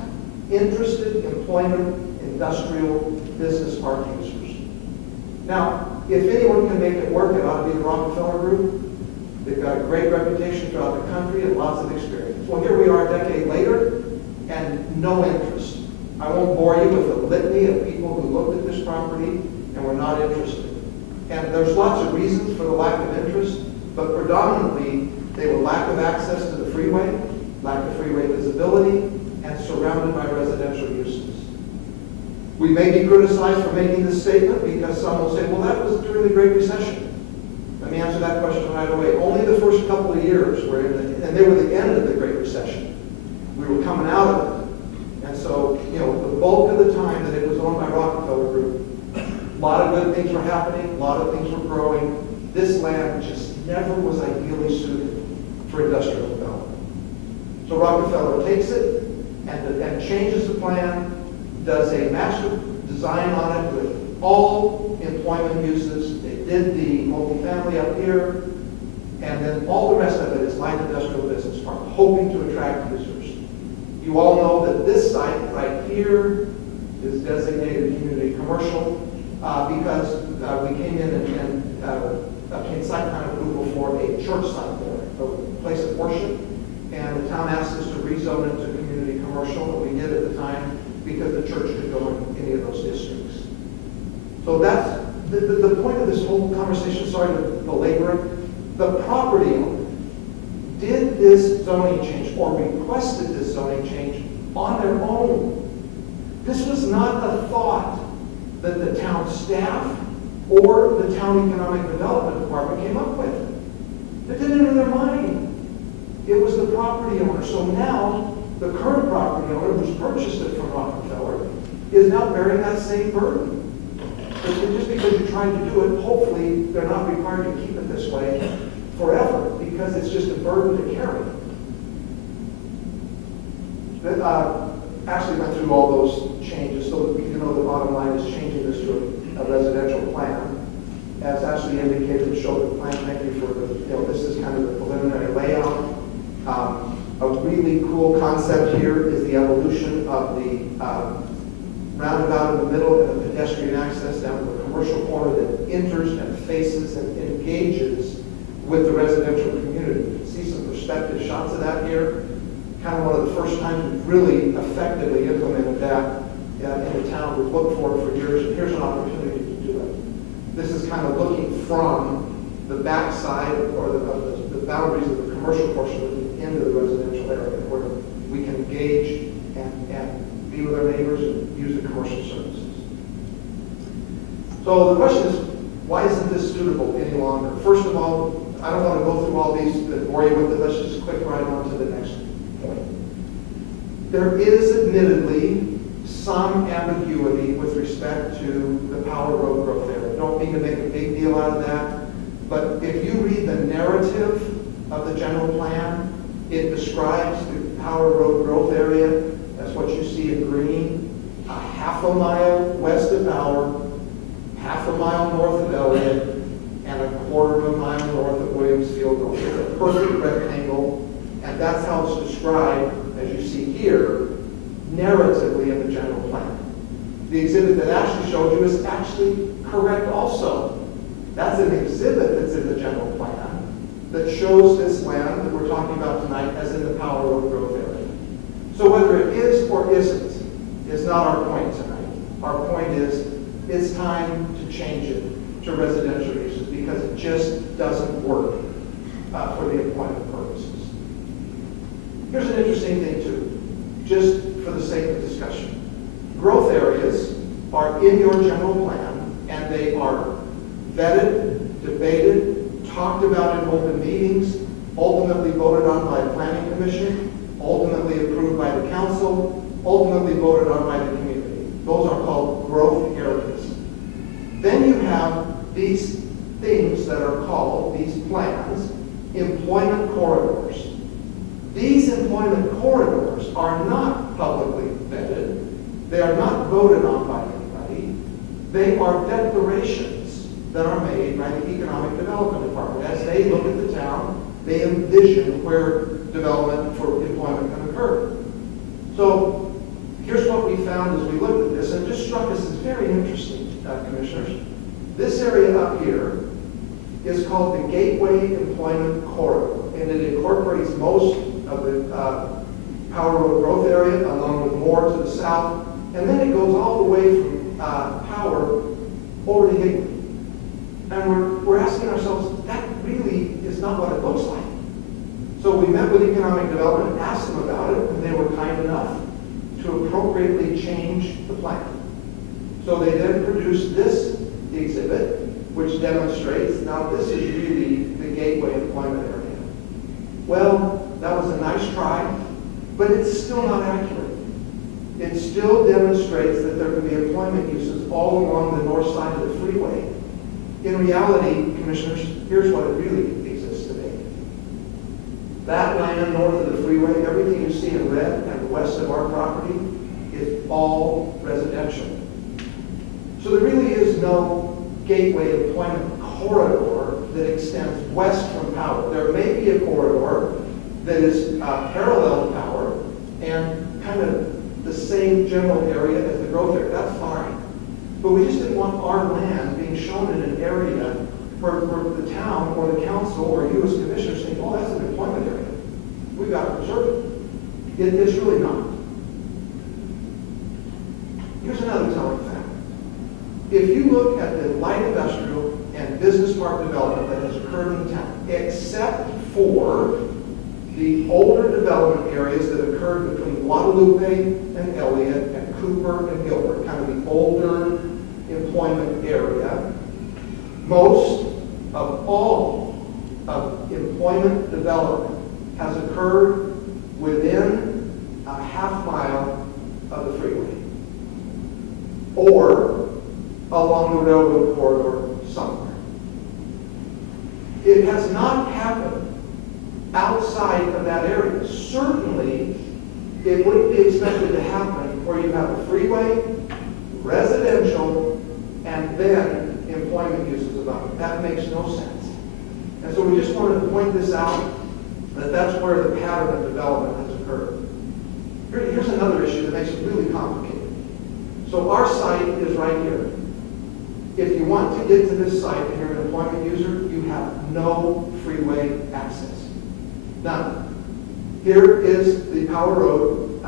interested employment, industrial, business park users. Now, if anyone can make it work, it ought to be the Rockefeller Group. They've got a great reputation throughout the country and lots of experience. Well, here we are a decade later, and no interest. I won't bore you with a litany of people who looked at this property and were not interested. And there's lots of reasons for the lack of interest, but predominantly they were lack of access to the freeway, lack of freeway visibility, and surrounded by residential uses. We may be criticized for making this statement because some will say, well, that was during the Great Recession. Let me answer that question right away. Only the first couple of years were and they were the end of the Great Recession. We were coming out of it. And so, the bulk of the time that it was owned by Rockefeller Group, a lot of good things were happening, a lot of things were growing. This land just never was ideally suited for industrial development. So Rockefeller takes it and changes the plan, does a master design on it with all employment uses. They did the multifamily up here, and then all the rest of it is light industrial business park, hoping to attract users. You all know that this site right here is designated community commercial because we came in and obtained site plan approval for a church site there, a place of worship, and the town asked us to rezone it to community commercial, and we did at the time because the church could go in any of those districts. So that's the point of this whole conversation. Sorry to belabor it. The property owner did this zoning change or requested this zoning change on their own. This was not a thought that the town staff or the town economic development department came up with. It didn't enter their mind. It was the property owner. So now the current property owner who's purchased it from Rockefeller is now bearing that same burden. But just because you tried to do it, hopefully they're not required to keep it this way forever, because it's just a burden to carry. Ashley went through all those changes, so that the bottom line is changing this to a residential plan. As Ashley indicated, showed the plan. Thank you for this is kind of the preliminary layout. A really cool concept here is the evolution of the roundabout in the middle and the pedestrian access down to the commercial corner that enters and faces and engages with the residential community. You can see some perspective shots of that here. Kind of one of the first times we've really effectively implemented that in the town. We've looked for it for years, and here's an opportunity to do it. This is kind of looking from the backside or the boundaries of the commercial portion looking into the residential area where we can engage and be with our neighbors and use the commercial services. So the question is, why isn't this suitable any longer? First of all, I don't want to go through all these that bore you with it. Let's just click right on to the next point. There is admittedly some ambiguity with respect to the Power Road growth area. Don't mean to make a big deal out of that, but if you read the narrative of the general plan, it describes the Power Road growth area. That's what you see in green, a half a mile west of Power, half a mile north of Elliott, and a quarter of a mile north of Williams Field Road. It's a perfect rectangle, and that's how it's described, as you see here, narratively in the general plan. The exhibit that Ashley showed you is actually correct also. That's an exhibit that's in the general plan that shows this land that we're talking about tonight as in the Power Road growth area. So whether it is or isn't is not our point tonight. Our point is it's time to change it to residential uses because it just doesn't work for the employment purposes. Here's an interesting thing too, just for the sake of discussion. Growth areas are in your general plan and they are vetted, debated, talked about in open meetings, ultimately voted on by the planning commission, ultimately approved by the council, ultimately voted on by the community. Those are called growth areas. Then you have these things that are called, these plans, employment corridors. These employment corridors are not They are not voted on by anybody. They are declarations that are made by the Economic Development Department. As they look at the town, they envision where development for employment can occur. So here's what we found as we looked at this, and it just struck us as very interesting, commissioners. This area up here is called the Gateway Employment Corridor, and it incorporates most of the Power Road growth area, along with more to the south, and then it goes all the way from Power over to Higley. And we're asking ourselves, that really is not what it looks like. So we met with Economic Development and asked them about it, and they were kind enough to appropriately change the plan. So they then produced this exhibit, which demonstrates, now this is really the Gateway Employment Area. Well, that was a nice try, but it's still not accurate. It still demonstrates that there can be employment uses all along the north side of the freeway. In reality, commissioners, here's what it really exists today. That land north of the freeway, everything you see in red and west of our property is all residential. So there really is no gateway employment corridor that extends west from Power. There may be a corridor that is parallel to Power and kind of the same general area as the growth area. That's fine. But we just didn't want our land being shown in an area where the town or the council or you as commissioners think, oh, that's an employment area. We've got to preserve it. It's really not. Here's another telling fact. If you look at the light industrial and business park development that has occurred in the town, except for the older development areas that occurred between Guadalupe and Elliott and Cooper and Gilbert, kind of the older employment area, most of all of employment development has occurred within a half mile of the freeway or along the railroad corridor somewhere. It has not happened outside of that area. Certainly, it wouldn't be expected to happen where you have a freeway, residential, and then employment uses above it. That makes no sense. And so we just wanted to point this out, that that's where the pattern of development has occurred. Here's another issue that makes it really complicated. So our site is right here. If you want to get to this site and you're an employment user, you have no freeway access. None. Here is the Power Road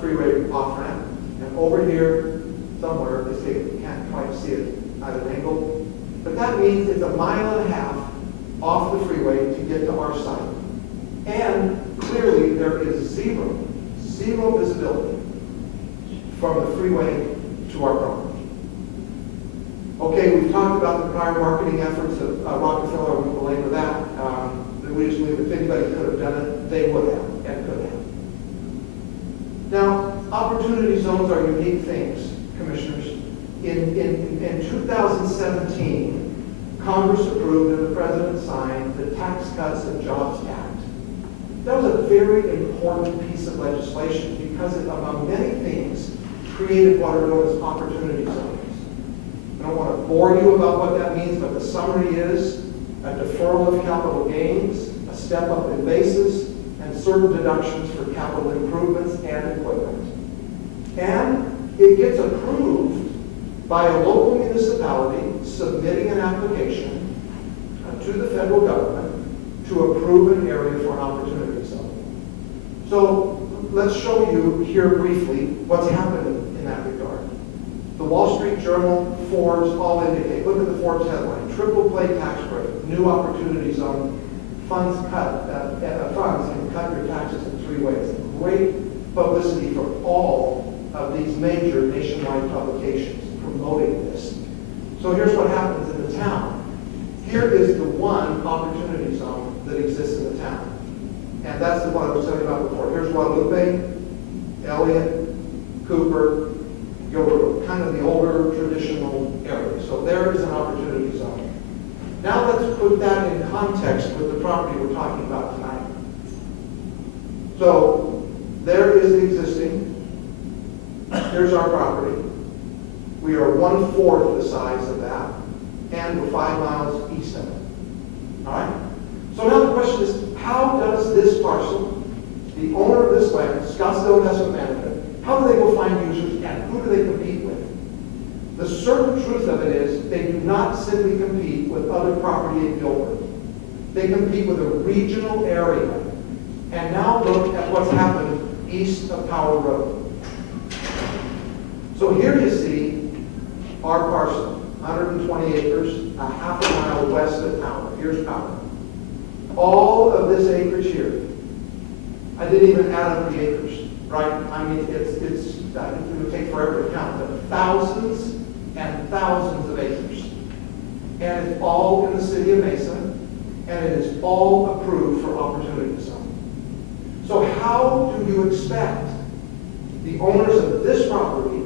freeway off-ramp, and over here somewhere, they say you can't quite see it at an angle, but that means it's 1.5 miles off the freeway to get to our site. And clearly there is zero visibility from the freeway to our property. Okay, we've talked about the prior marketing efforts of Rockefeller. We belabor that. We just believe if anybody could have done it, they would have and could have. Now, opportunity zones are unique things, commissioners. In 2017, Congress approved and the President signed the Tax Cuts and Jobs Act. That was a very important piece of legislation because it, among many things, created what are known as opportunity zones. I don't want to bore you about what that means, but the summary is a deferral of capital gains, a step up in basis, and certain deductions for capital improvements and equipment. And it gets approved by a local municipality submitting an application to the federal government to approve an area for an opportunity zone. So let's show you here briefly what's happening in that regard. The Wall Street Journal, Forbes all indicate, look at the Forbes headline, triple play tax break, new opportunity zone, funds and cut your taxes in 3 ways. Great publicity from all of these major nationwide publications promoting this. So here's what happens in the town. Here is the one opportunity zone that exists in the town. And that's the one I was telling you about before. Here's Guadalupe, Elliott, Cooper, Gilbert, kind of the older traditional area. So there is an opportunity zone. Now let's put that in context with the property we're talking about tonight. So there is the existing Here's our property. We are 1/4 the size of that, and we're 5 miles east of it. All right? So now the question is, how does this parcel, the owner of this land, Scottsdale Investment Management, how do they go find users and who do they compete with? The certain truth of it is they do not simply compete with other property in Gilbert. They compete with a regional area. And now look at what's happened east of Power Road. So here you see our parcel, 120 acres, a half a mile west of Power. Here's Power. All of this acreage here. I didn't even add up the acres, right? I mean, it would take forever to count, but thousands and thousands of acres. And it's all in the city of Mesa, and it is all approved for opportunity zone. So how do you expect the owners of this property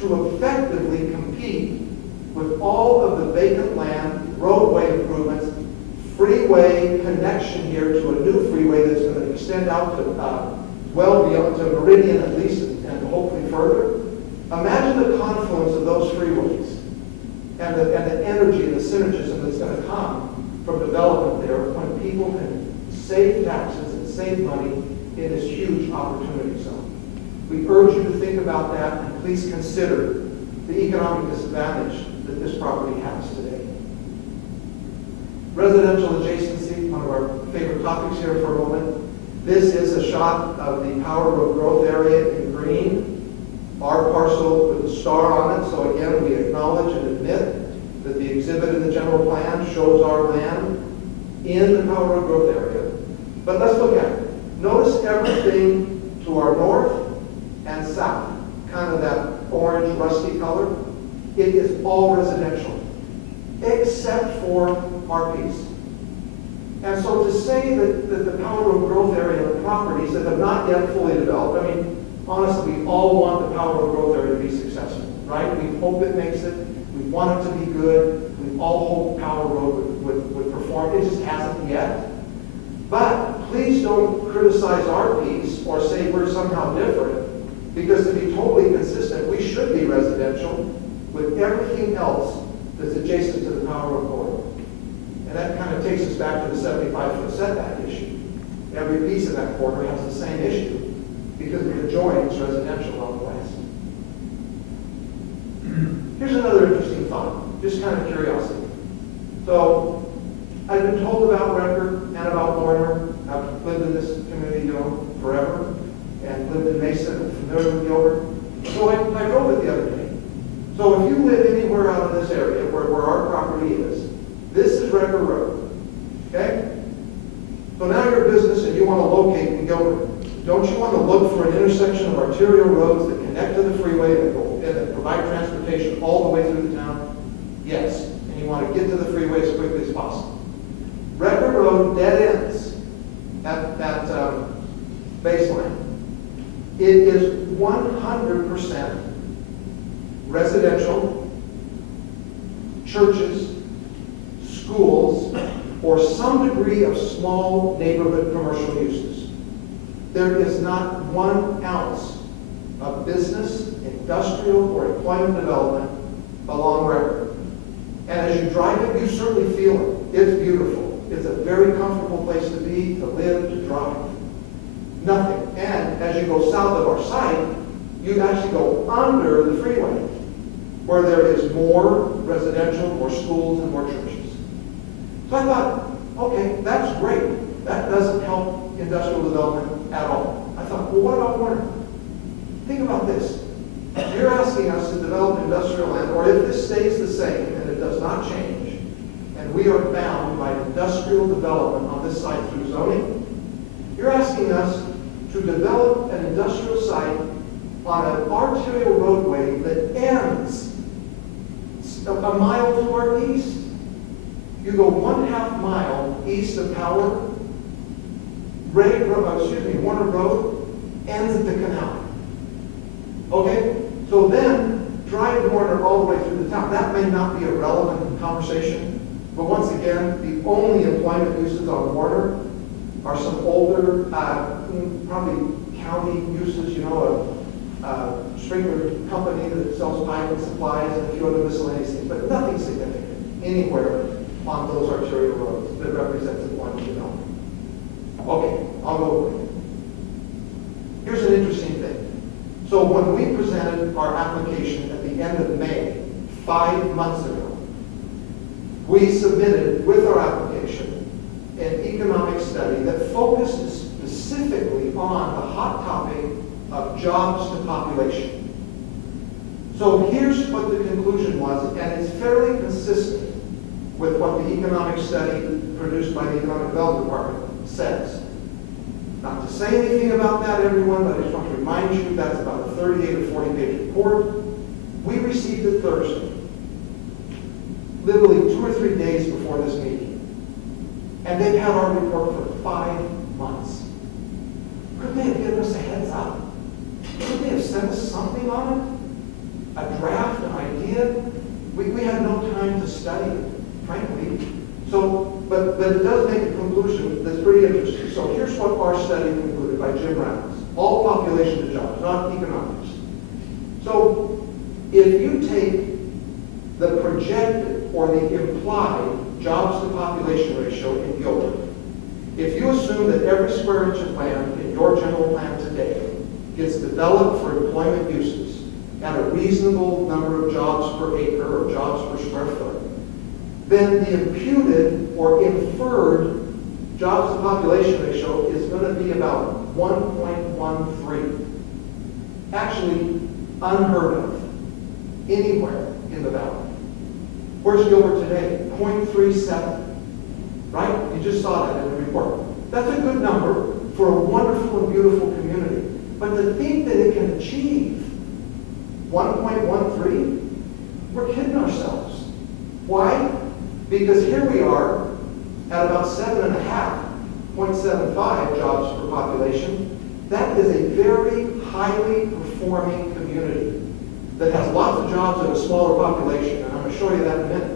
to effectively compete with all of the vacant land, roadway improvements, freeway connection here to a new freeway that's going to extend out to well beyond to Meridian at least, and hopefully further? Imagine the confluence of those freeways and the energy and the synergism that's going to come from development there when people can save taxes and save money in this huge opportunity zone. We urge you to think about that, and please consider the economic disadvantage that this property has today. Residential adjacency, one of our favorite topics here for a moment. This is a shot of the Power Road growth area in green. Our parcel with a star on it, so again, we acknowledge and admit that the exhibit in the general plan shows our land in the Power Road growth area. But let's look at it. Notice everything to our north and south, kind of that orange rusty color. It is all residential, except for our piece. And so to say that the Power Road growth area properties that have not yet fully developed, I mean, honestly, we all want the Power Road growth area to be successful, right? We hope it makes it. We want it to be good. We all hope Power Road would perform. It just hasn't yet. But please don't criticize our piece or say we're somehow different, because to be totally consistent, we should be residential with everything else that's adjacent to the Power Road corridor. And that kind of takes us back to the 75-foot setback issue. Every piece of that corridor has the same issue because it adjoins residential on the west. Here's another interesting thought, just kind of curiosity. So I've been told about Record and about Warner. I've lived in this community, forever, and lived in Mesa and familiar with Gilbert. So I drove it the other day. So if you live anywhere out of this area where our property is, this is Record Road, okay? So now you're a business and you want to locate in Gilbert. Don't you want to look for an intersection of arterial roads that connect to the freeway and that provide transportation all the way through the town? Yes. And you want to get to the freeway as quickly as possible. Record Road dead ends at Baseline. It is 100% residential, churches, schools, or some degree of small neighborhood commercial uses. There is not 1 ounce of business, industrial, or employment development along Record. And as you drive it, you certainly feel it. It's beautiful. It's a very comfortable place to be, to live, to drive. Nothing. And as you go south of our site, you actually go under the freeway, where there is more residential, more schools, and more churches. So I thought, okay, that's great. That doesn't help industrial development at all. I thought, well, what about Warner? Think about this. You're asking us to develop industrial land, or if this stays the same and it does not change, and we are bound by industrial development on this site through zoning, you're asking us to develop an industrial site on an arterial roadway that ends a mile to our east. You go 1/2 mile east of Power, Warner Road ends at the canal. Okay? So then, drive Warner all the way through the town. That may not be a relevant conversation, but once again, the only employment uses on Warner are some older, probably county uses, sprinkler company that sells pipe and supplies and a few other miscellaneous things, but nothing significant anywhere on those arterial roads that represents employment development. Okay, I'll go with it. Here's an interesting thing. So when we presented our application at the end of May, 5 months ago, we submitted with our application an economic study that focused specifically on the hot topic of jobs to population. So here's what the conclusion was, and it's fairly consistent with what the economic study produced by the Economic Development Department says. Not to say anything about that, everyone, but I just want to remind you that's about a 38 or 40-page report. We received it Thursday, literally 2 or 3 days before this meeting. And they've had our report for 5 months. Couldn't they have given us a heads up? Couldn't they have sent us something on it? A draft, an idea? We had no time to study it, frankly. So, but it does make a conclusion that's pretty interesting. So here's what our study concluded by Jim Rounds. All population to jobs, not economics. So if you take the projected or the implied jobs to population ratio in Gilbert, if you assume that every square inch of land in your general plan today gets developed for employment uses at a reasonable number of jobs per acre or jobs per square foot, then the imputed or inferred jobs to population ratio is going to be about 1.13. Actually, unheard of anywhere in the valley. Where's Gilbert today? 0.37. Right? You just saw that in the report. That's a good number for a wonderful and beautiful community. But to think that it can achieve 1.13, we're kidding ourselves. Why? Because here we are at about 0.75 jobs per population. That is a very highly performing community that has lots of jobs at a smaller population, and I'm going to show you that in a minute.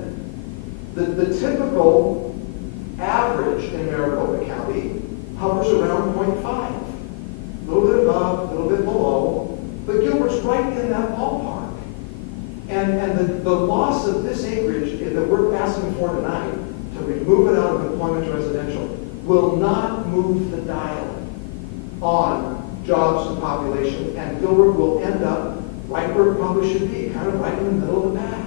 The typical average in Maricopa County hovers around 0.5. A little bit above, a little bit below, but Gilbert's right in that ballpark. And the loss of this acreage that we're asking for tonight to remove it out of employment to residential will not move the dial on jobs to population, and Gilbert will end up right where it probably should be, kind of right in the middle of the pack.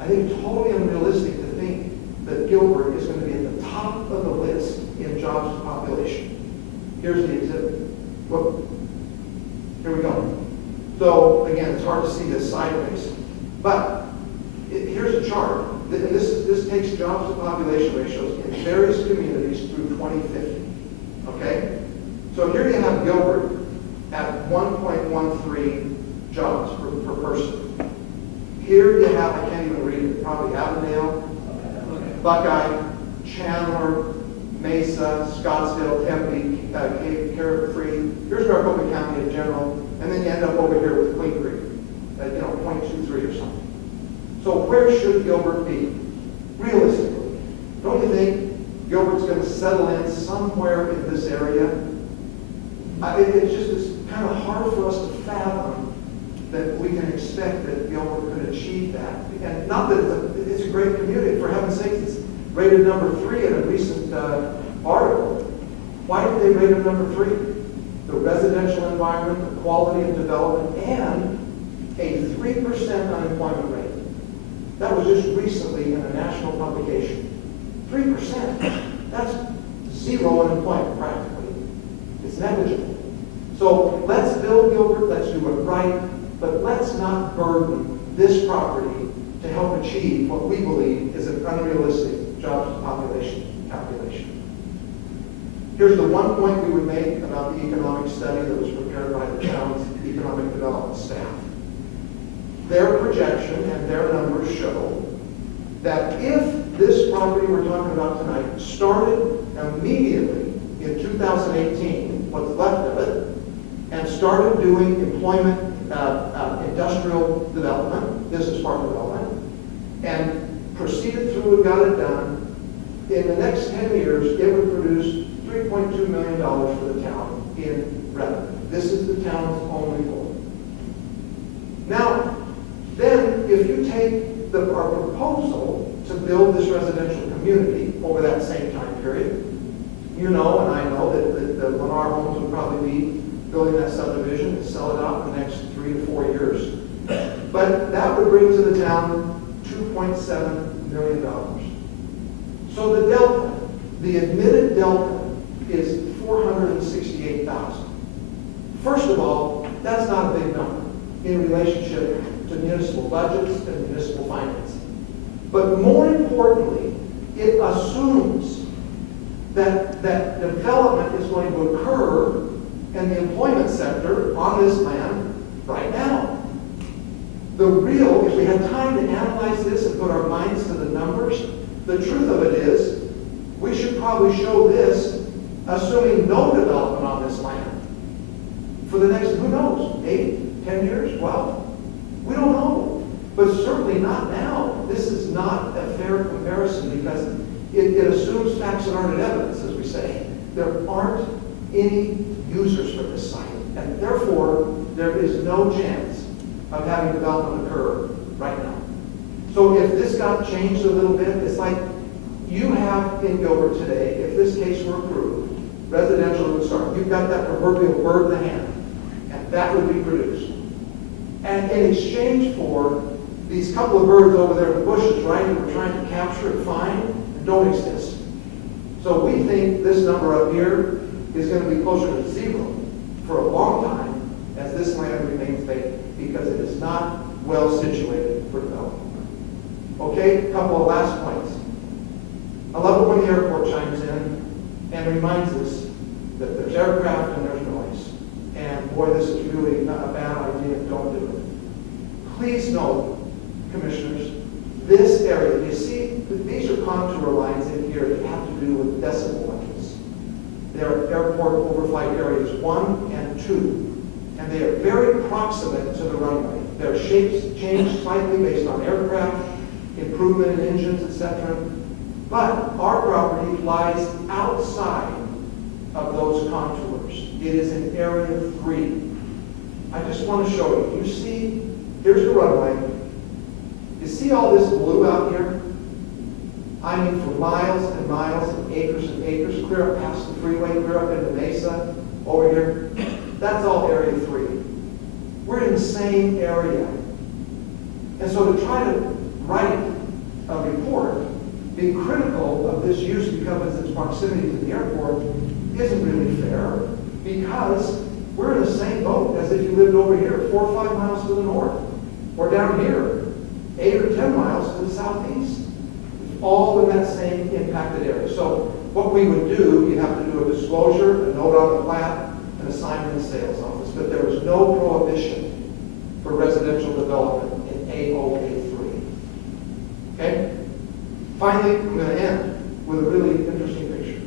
I think it's totally unrealistic to think that Gilbert is going to be at the top of the list in jobs to population. Here's the exhibit. Look, here we go. So again, it's hard to see this sideways, but here's a chart. This takes jobs to population ratios in various communities through 2050. Okay? So here you have Gilbert at 1.13 jobs per person. Here you have, I can't even read it, probably Avondale, Buckeye, Chandler, Mesa, Scottsdale, Tempe, Carefree. Here's Maricopa County in general, and then you end up over here with Queen Creek, at 0.23 or something. So where should Gilbert be, realistically? Don't you think Gilbert's going to settle in somewhere in this area? It's kind of hard for us to fathom that we can expect that Gilbert could achieve that. And not that it's a great community, for heaven's sake, it's rated number 3 in a recent article. Why did they rate it number 3? The residential environment, the quality of development, and a 3% unemployment rate. That was just recently in a national publication. 3%. That's zero unemployment, practically. It's negligible. So let's build Gilbert, let's do it right, but let's not burden this property to help achieve what we believe is an unrealistic jobs to population calculation. Here's the one point we would make about the economic study that was prepared by the town's economic development staff. Their projection and their numbers show that if this property we're talking about tonight started immediately in 2018, what's left of it, and started doing employment, industrial development, business park development, and proceeded through and got it done, in the next 10 years, it would produce $3.2 million for the town in revenue. This is the town's only goal. if you take our proposal to build this residential community over that same time period, you know and I know that the Lennar Homes would probably be building that subdivision and sell it out in the next 3 to 4 years. But that would bring to the town $2.7 million. So the delta, the admitted delta, is $468,000. First of all, that's not a big number in relationship to municipal budgets and municipal financing. But more importantly, it assumes that development is going to occur in the employment sector on this land right now. If we had time to analyze this and put our minds to the numbers, the truth of it is, we should probably show this assuming no development on this land for the next, who knows, 8, 10 years? Well, we don't know. But certainly not now. This is not a fair comparison because it assumes facts that aren't in evidence, as we say. There aren't any users for this site, and therefore there is no chance of having development occur right now. So if this got changed a little bit, it's like you have in Gilbert today, if this case were approved, residential would start. You've got that proverbial bird in the hand, and that would be produced. And in exchange for these couple of birds over there in the bushes, right, that we're trying to capture and find, and don't exist. So we think this number up here is going to be closer to 0 for a long time as this land remains vacant because it is not well situated for development. Okay, a couple of last points. I love it when the airport chimes in and reminds us that there's aircraft and there's noise. And boy, this is really not a bad idea, don't do it. Please note, Commissioners, this area, you see, these are contour lines in here that have to do with decibel levels. They're airport overflight areas 1 and 2. And they are very proximate to the runway. Their shapes change slightly based on aircraft, improvement in engines, etc. But our property lies outside of those contours. It is in Area 3. I just want to show you. You see, here's the runway. You see all this blue out here? I mean for miles and miles and acres, clear up past the freeway, clear up into Mesa, over here. That's all Area 3. We're in the same area. And so to try to write a report being critical of this use because of its proximity to the airport isn't really fair because we're in the same boat as if you lived over here 4 or 5 miles to the north or down here 8 or 10 miles to the southeast. All in that same impacted area. So what we would do, you have to do a disclosure, a note on the plat, and a sign in the sales office. But there is no prohibition for residential development in AOA3. Okay? Finally, I'm going to end with a really interesting picture.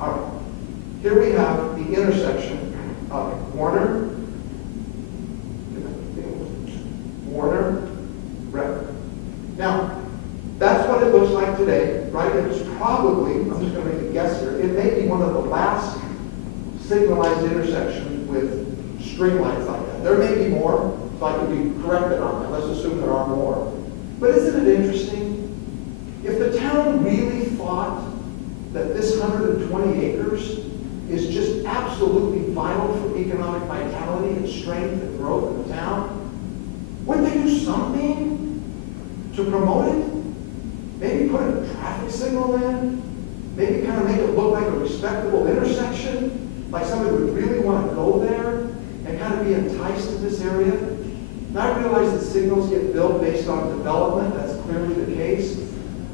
All right. Here we have the intersection of Warner, Redwood. Now, that's what it looks like today, right? It was probably, I'm just going to make a guess here, it may be one of the last signalized intersections with string lights like that. There may be more, so I could be corrected on that. Let's assume there are more. But isn't it interesting? If the town really thought that this 120 acres is just absolutely vital for economic vitality and strength and growth in the town, wouldn't they do something to promote it? Maybe put a traffic signal in? Maybe kind of make it look like a respectable intersection? Like somebody would really want to go there and kind of be enticed to this area? And I realize that signals get built based on development. That's clearly the case.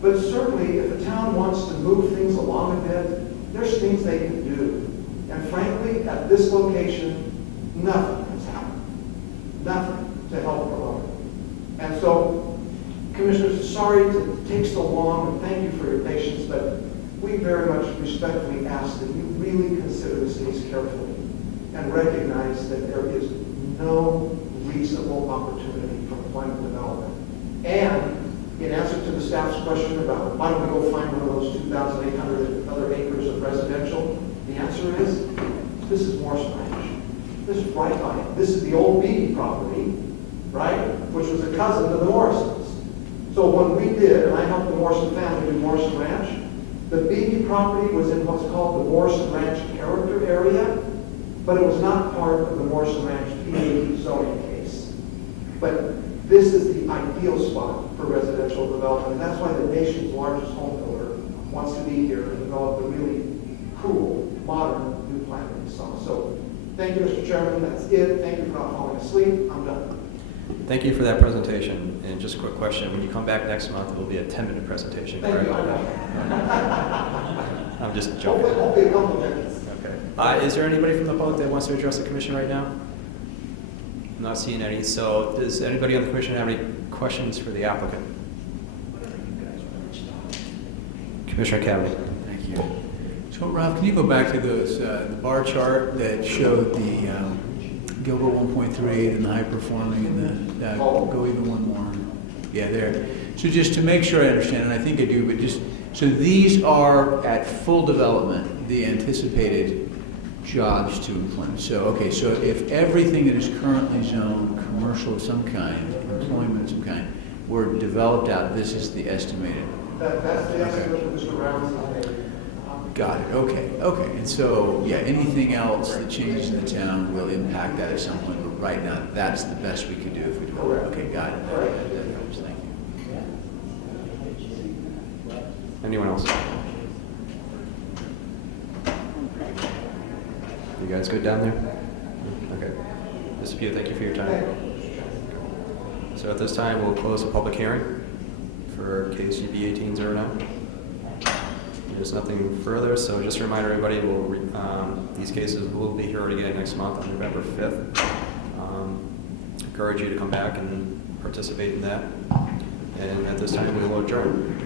But certainly, if the town wants to move things along a bit, there's things they can do. And frankly, at this location, nothing has happened. Nothing to help promote it. And so, Commissioners, sorry to take so long, and thank you for your patience, but we very much respectfully ask that you really consider this case carefully and recognize that there is no reasonable opportunity for employment development. And in answer to the staff's question about why don't we go find one of those 2,800 other acres of residential, the answer is this is Morse Ranch. This is right by it. This is the old Beatty property, right? which was a cousin to the Morrisons. So when we did, and I helped the Morrison family do Morrison Ranch, the Beebe property was in what's called the Morrison Ranch character area, but it was not part of the Morrison Ranch PA zoning case. But this is the ideal spot for residential development, and that's why the nation's largest home builder wants to be here and develop a really cool, modern new plant in Tucson. So thank you, Mr. Chairman. That's it. Thank you for not falling asleep. I'm done. Thank you for that presentation. And just a quick question, when you come back next month, it will be a 10-minute presentation, Thank correct? you. I know. I'm just joking. Hopefully a couple of minutes. Okay. Is there anybody from the public that wants to address the commission right now? I'm not seeing any. So does anybody on the commission have any questions for the applicant? Commissioner Kennedy. Thank you. So Ralph, can you go back to those, the bar chart that showed the Gilbert 1.3 and the high performing and the, go even one more. Yeah, there. So just to make sure I understand, and I think I do, but just, so these are at full development, the anticipated jobs to employment. So, okay, so if everything that is currently zoned commercial of some kind, employment of some kind, were developed out, this is the estimated. That's the estimate that Mr. Rounds made. Got it, okay, okay. And so, yeah, anything else that changes in the town will impact that at some point, but right now, that's the best we could do if we do it. Okay, got it. That helps, thank you. Anyone else? You guys good down there? Okay. Mr. Pugh, thank you for your time. So at this time, we'll close the public hearing for case UB 1809. There's nothing further, so just to remind everybody, these cases will be heard again next month on November 5th. Encourage you to come back and participate in that. And at this time, we will adjourn.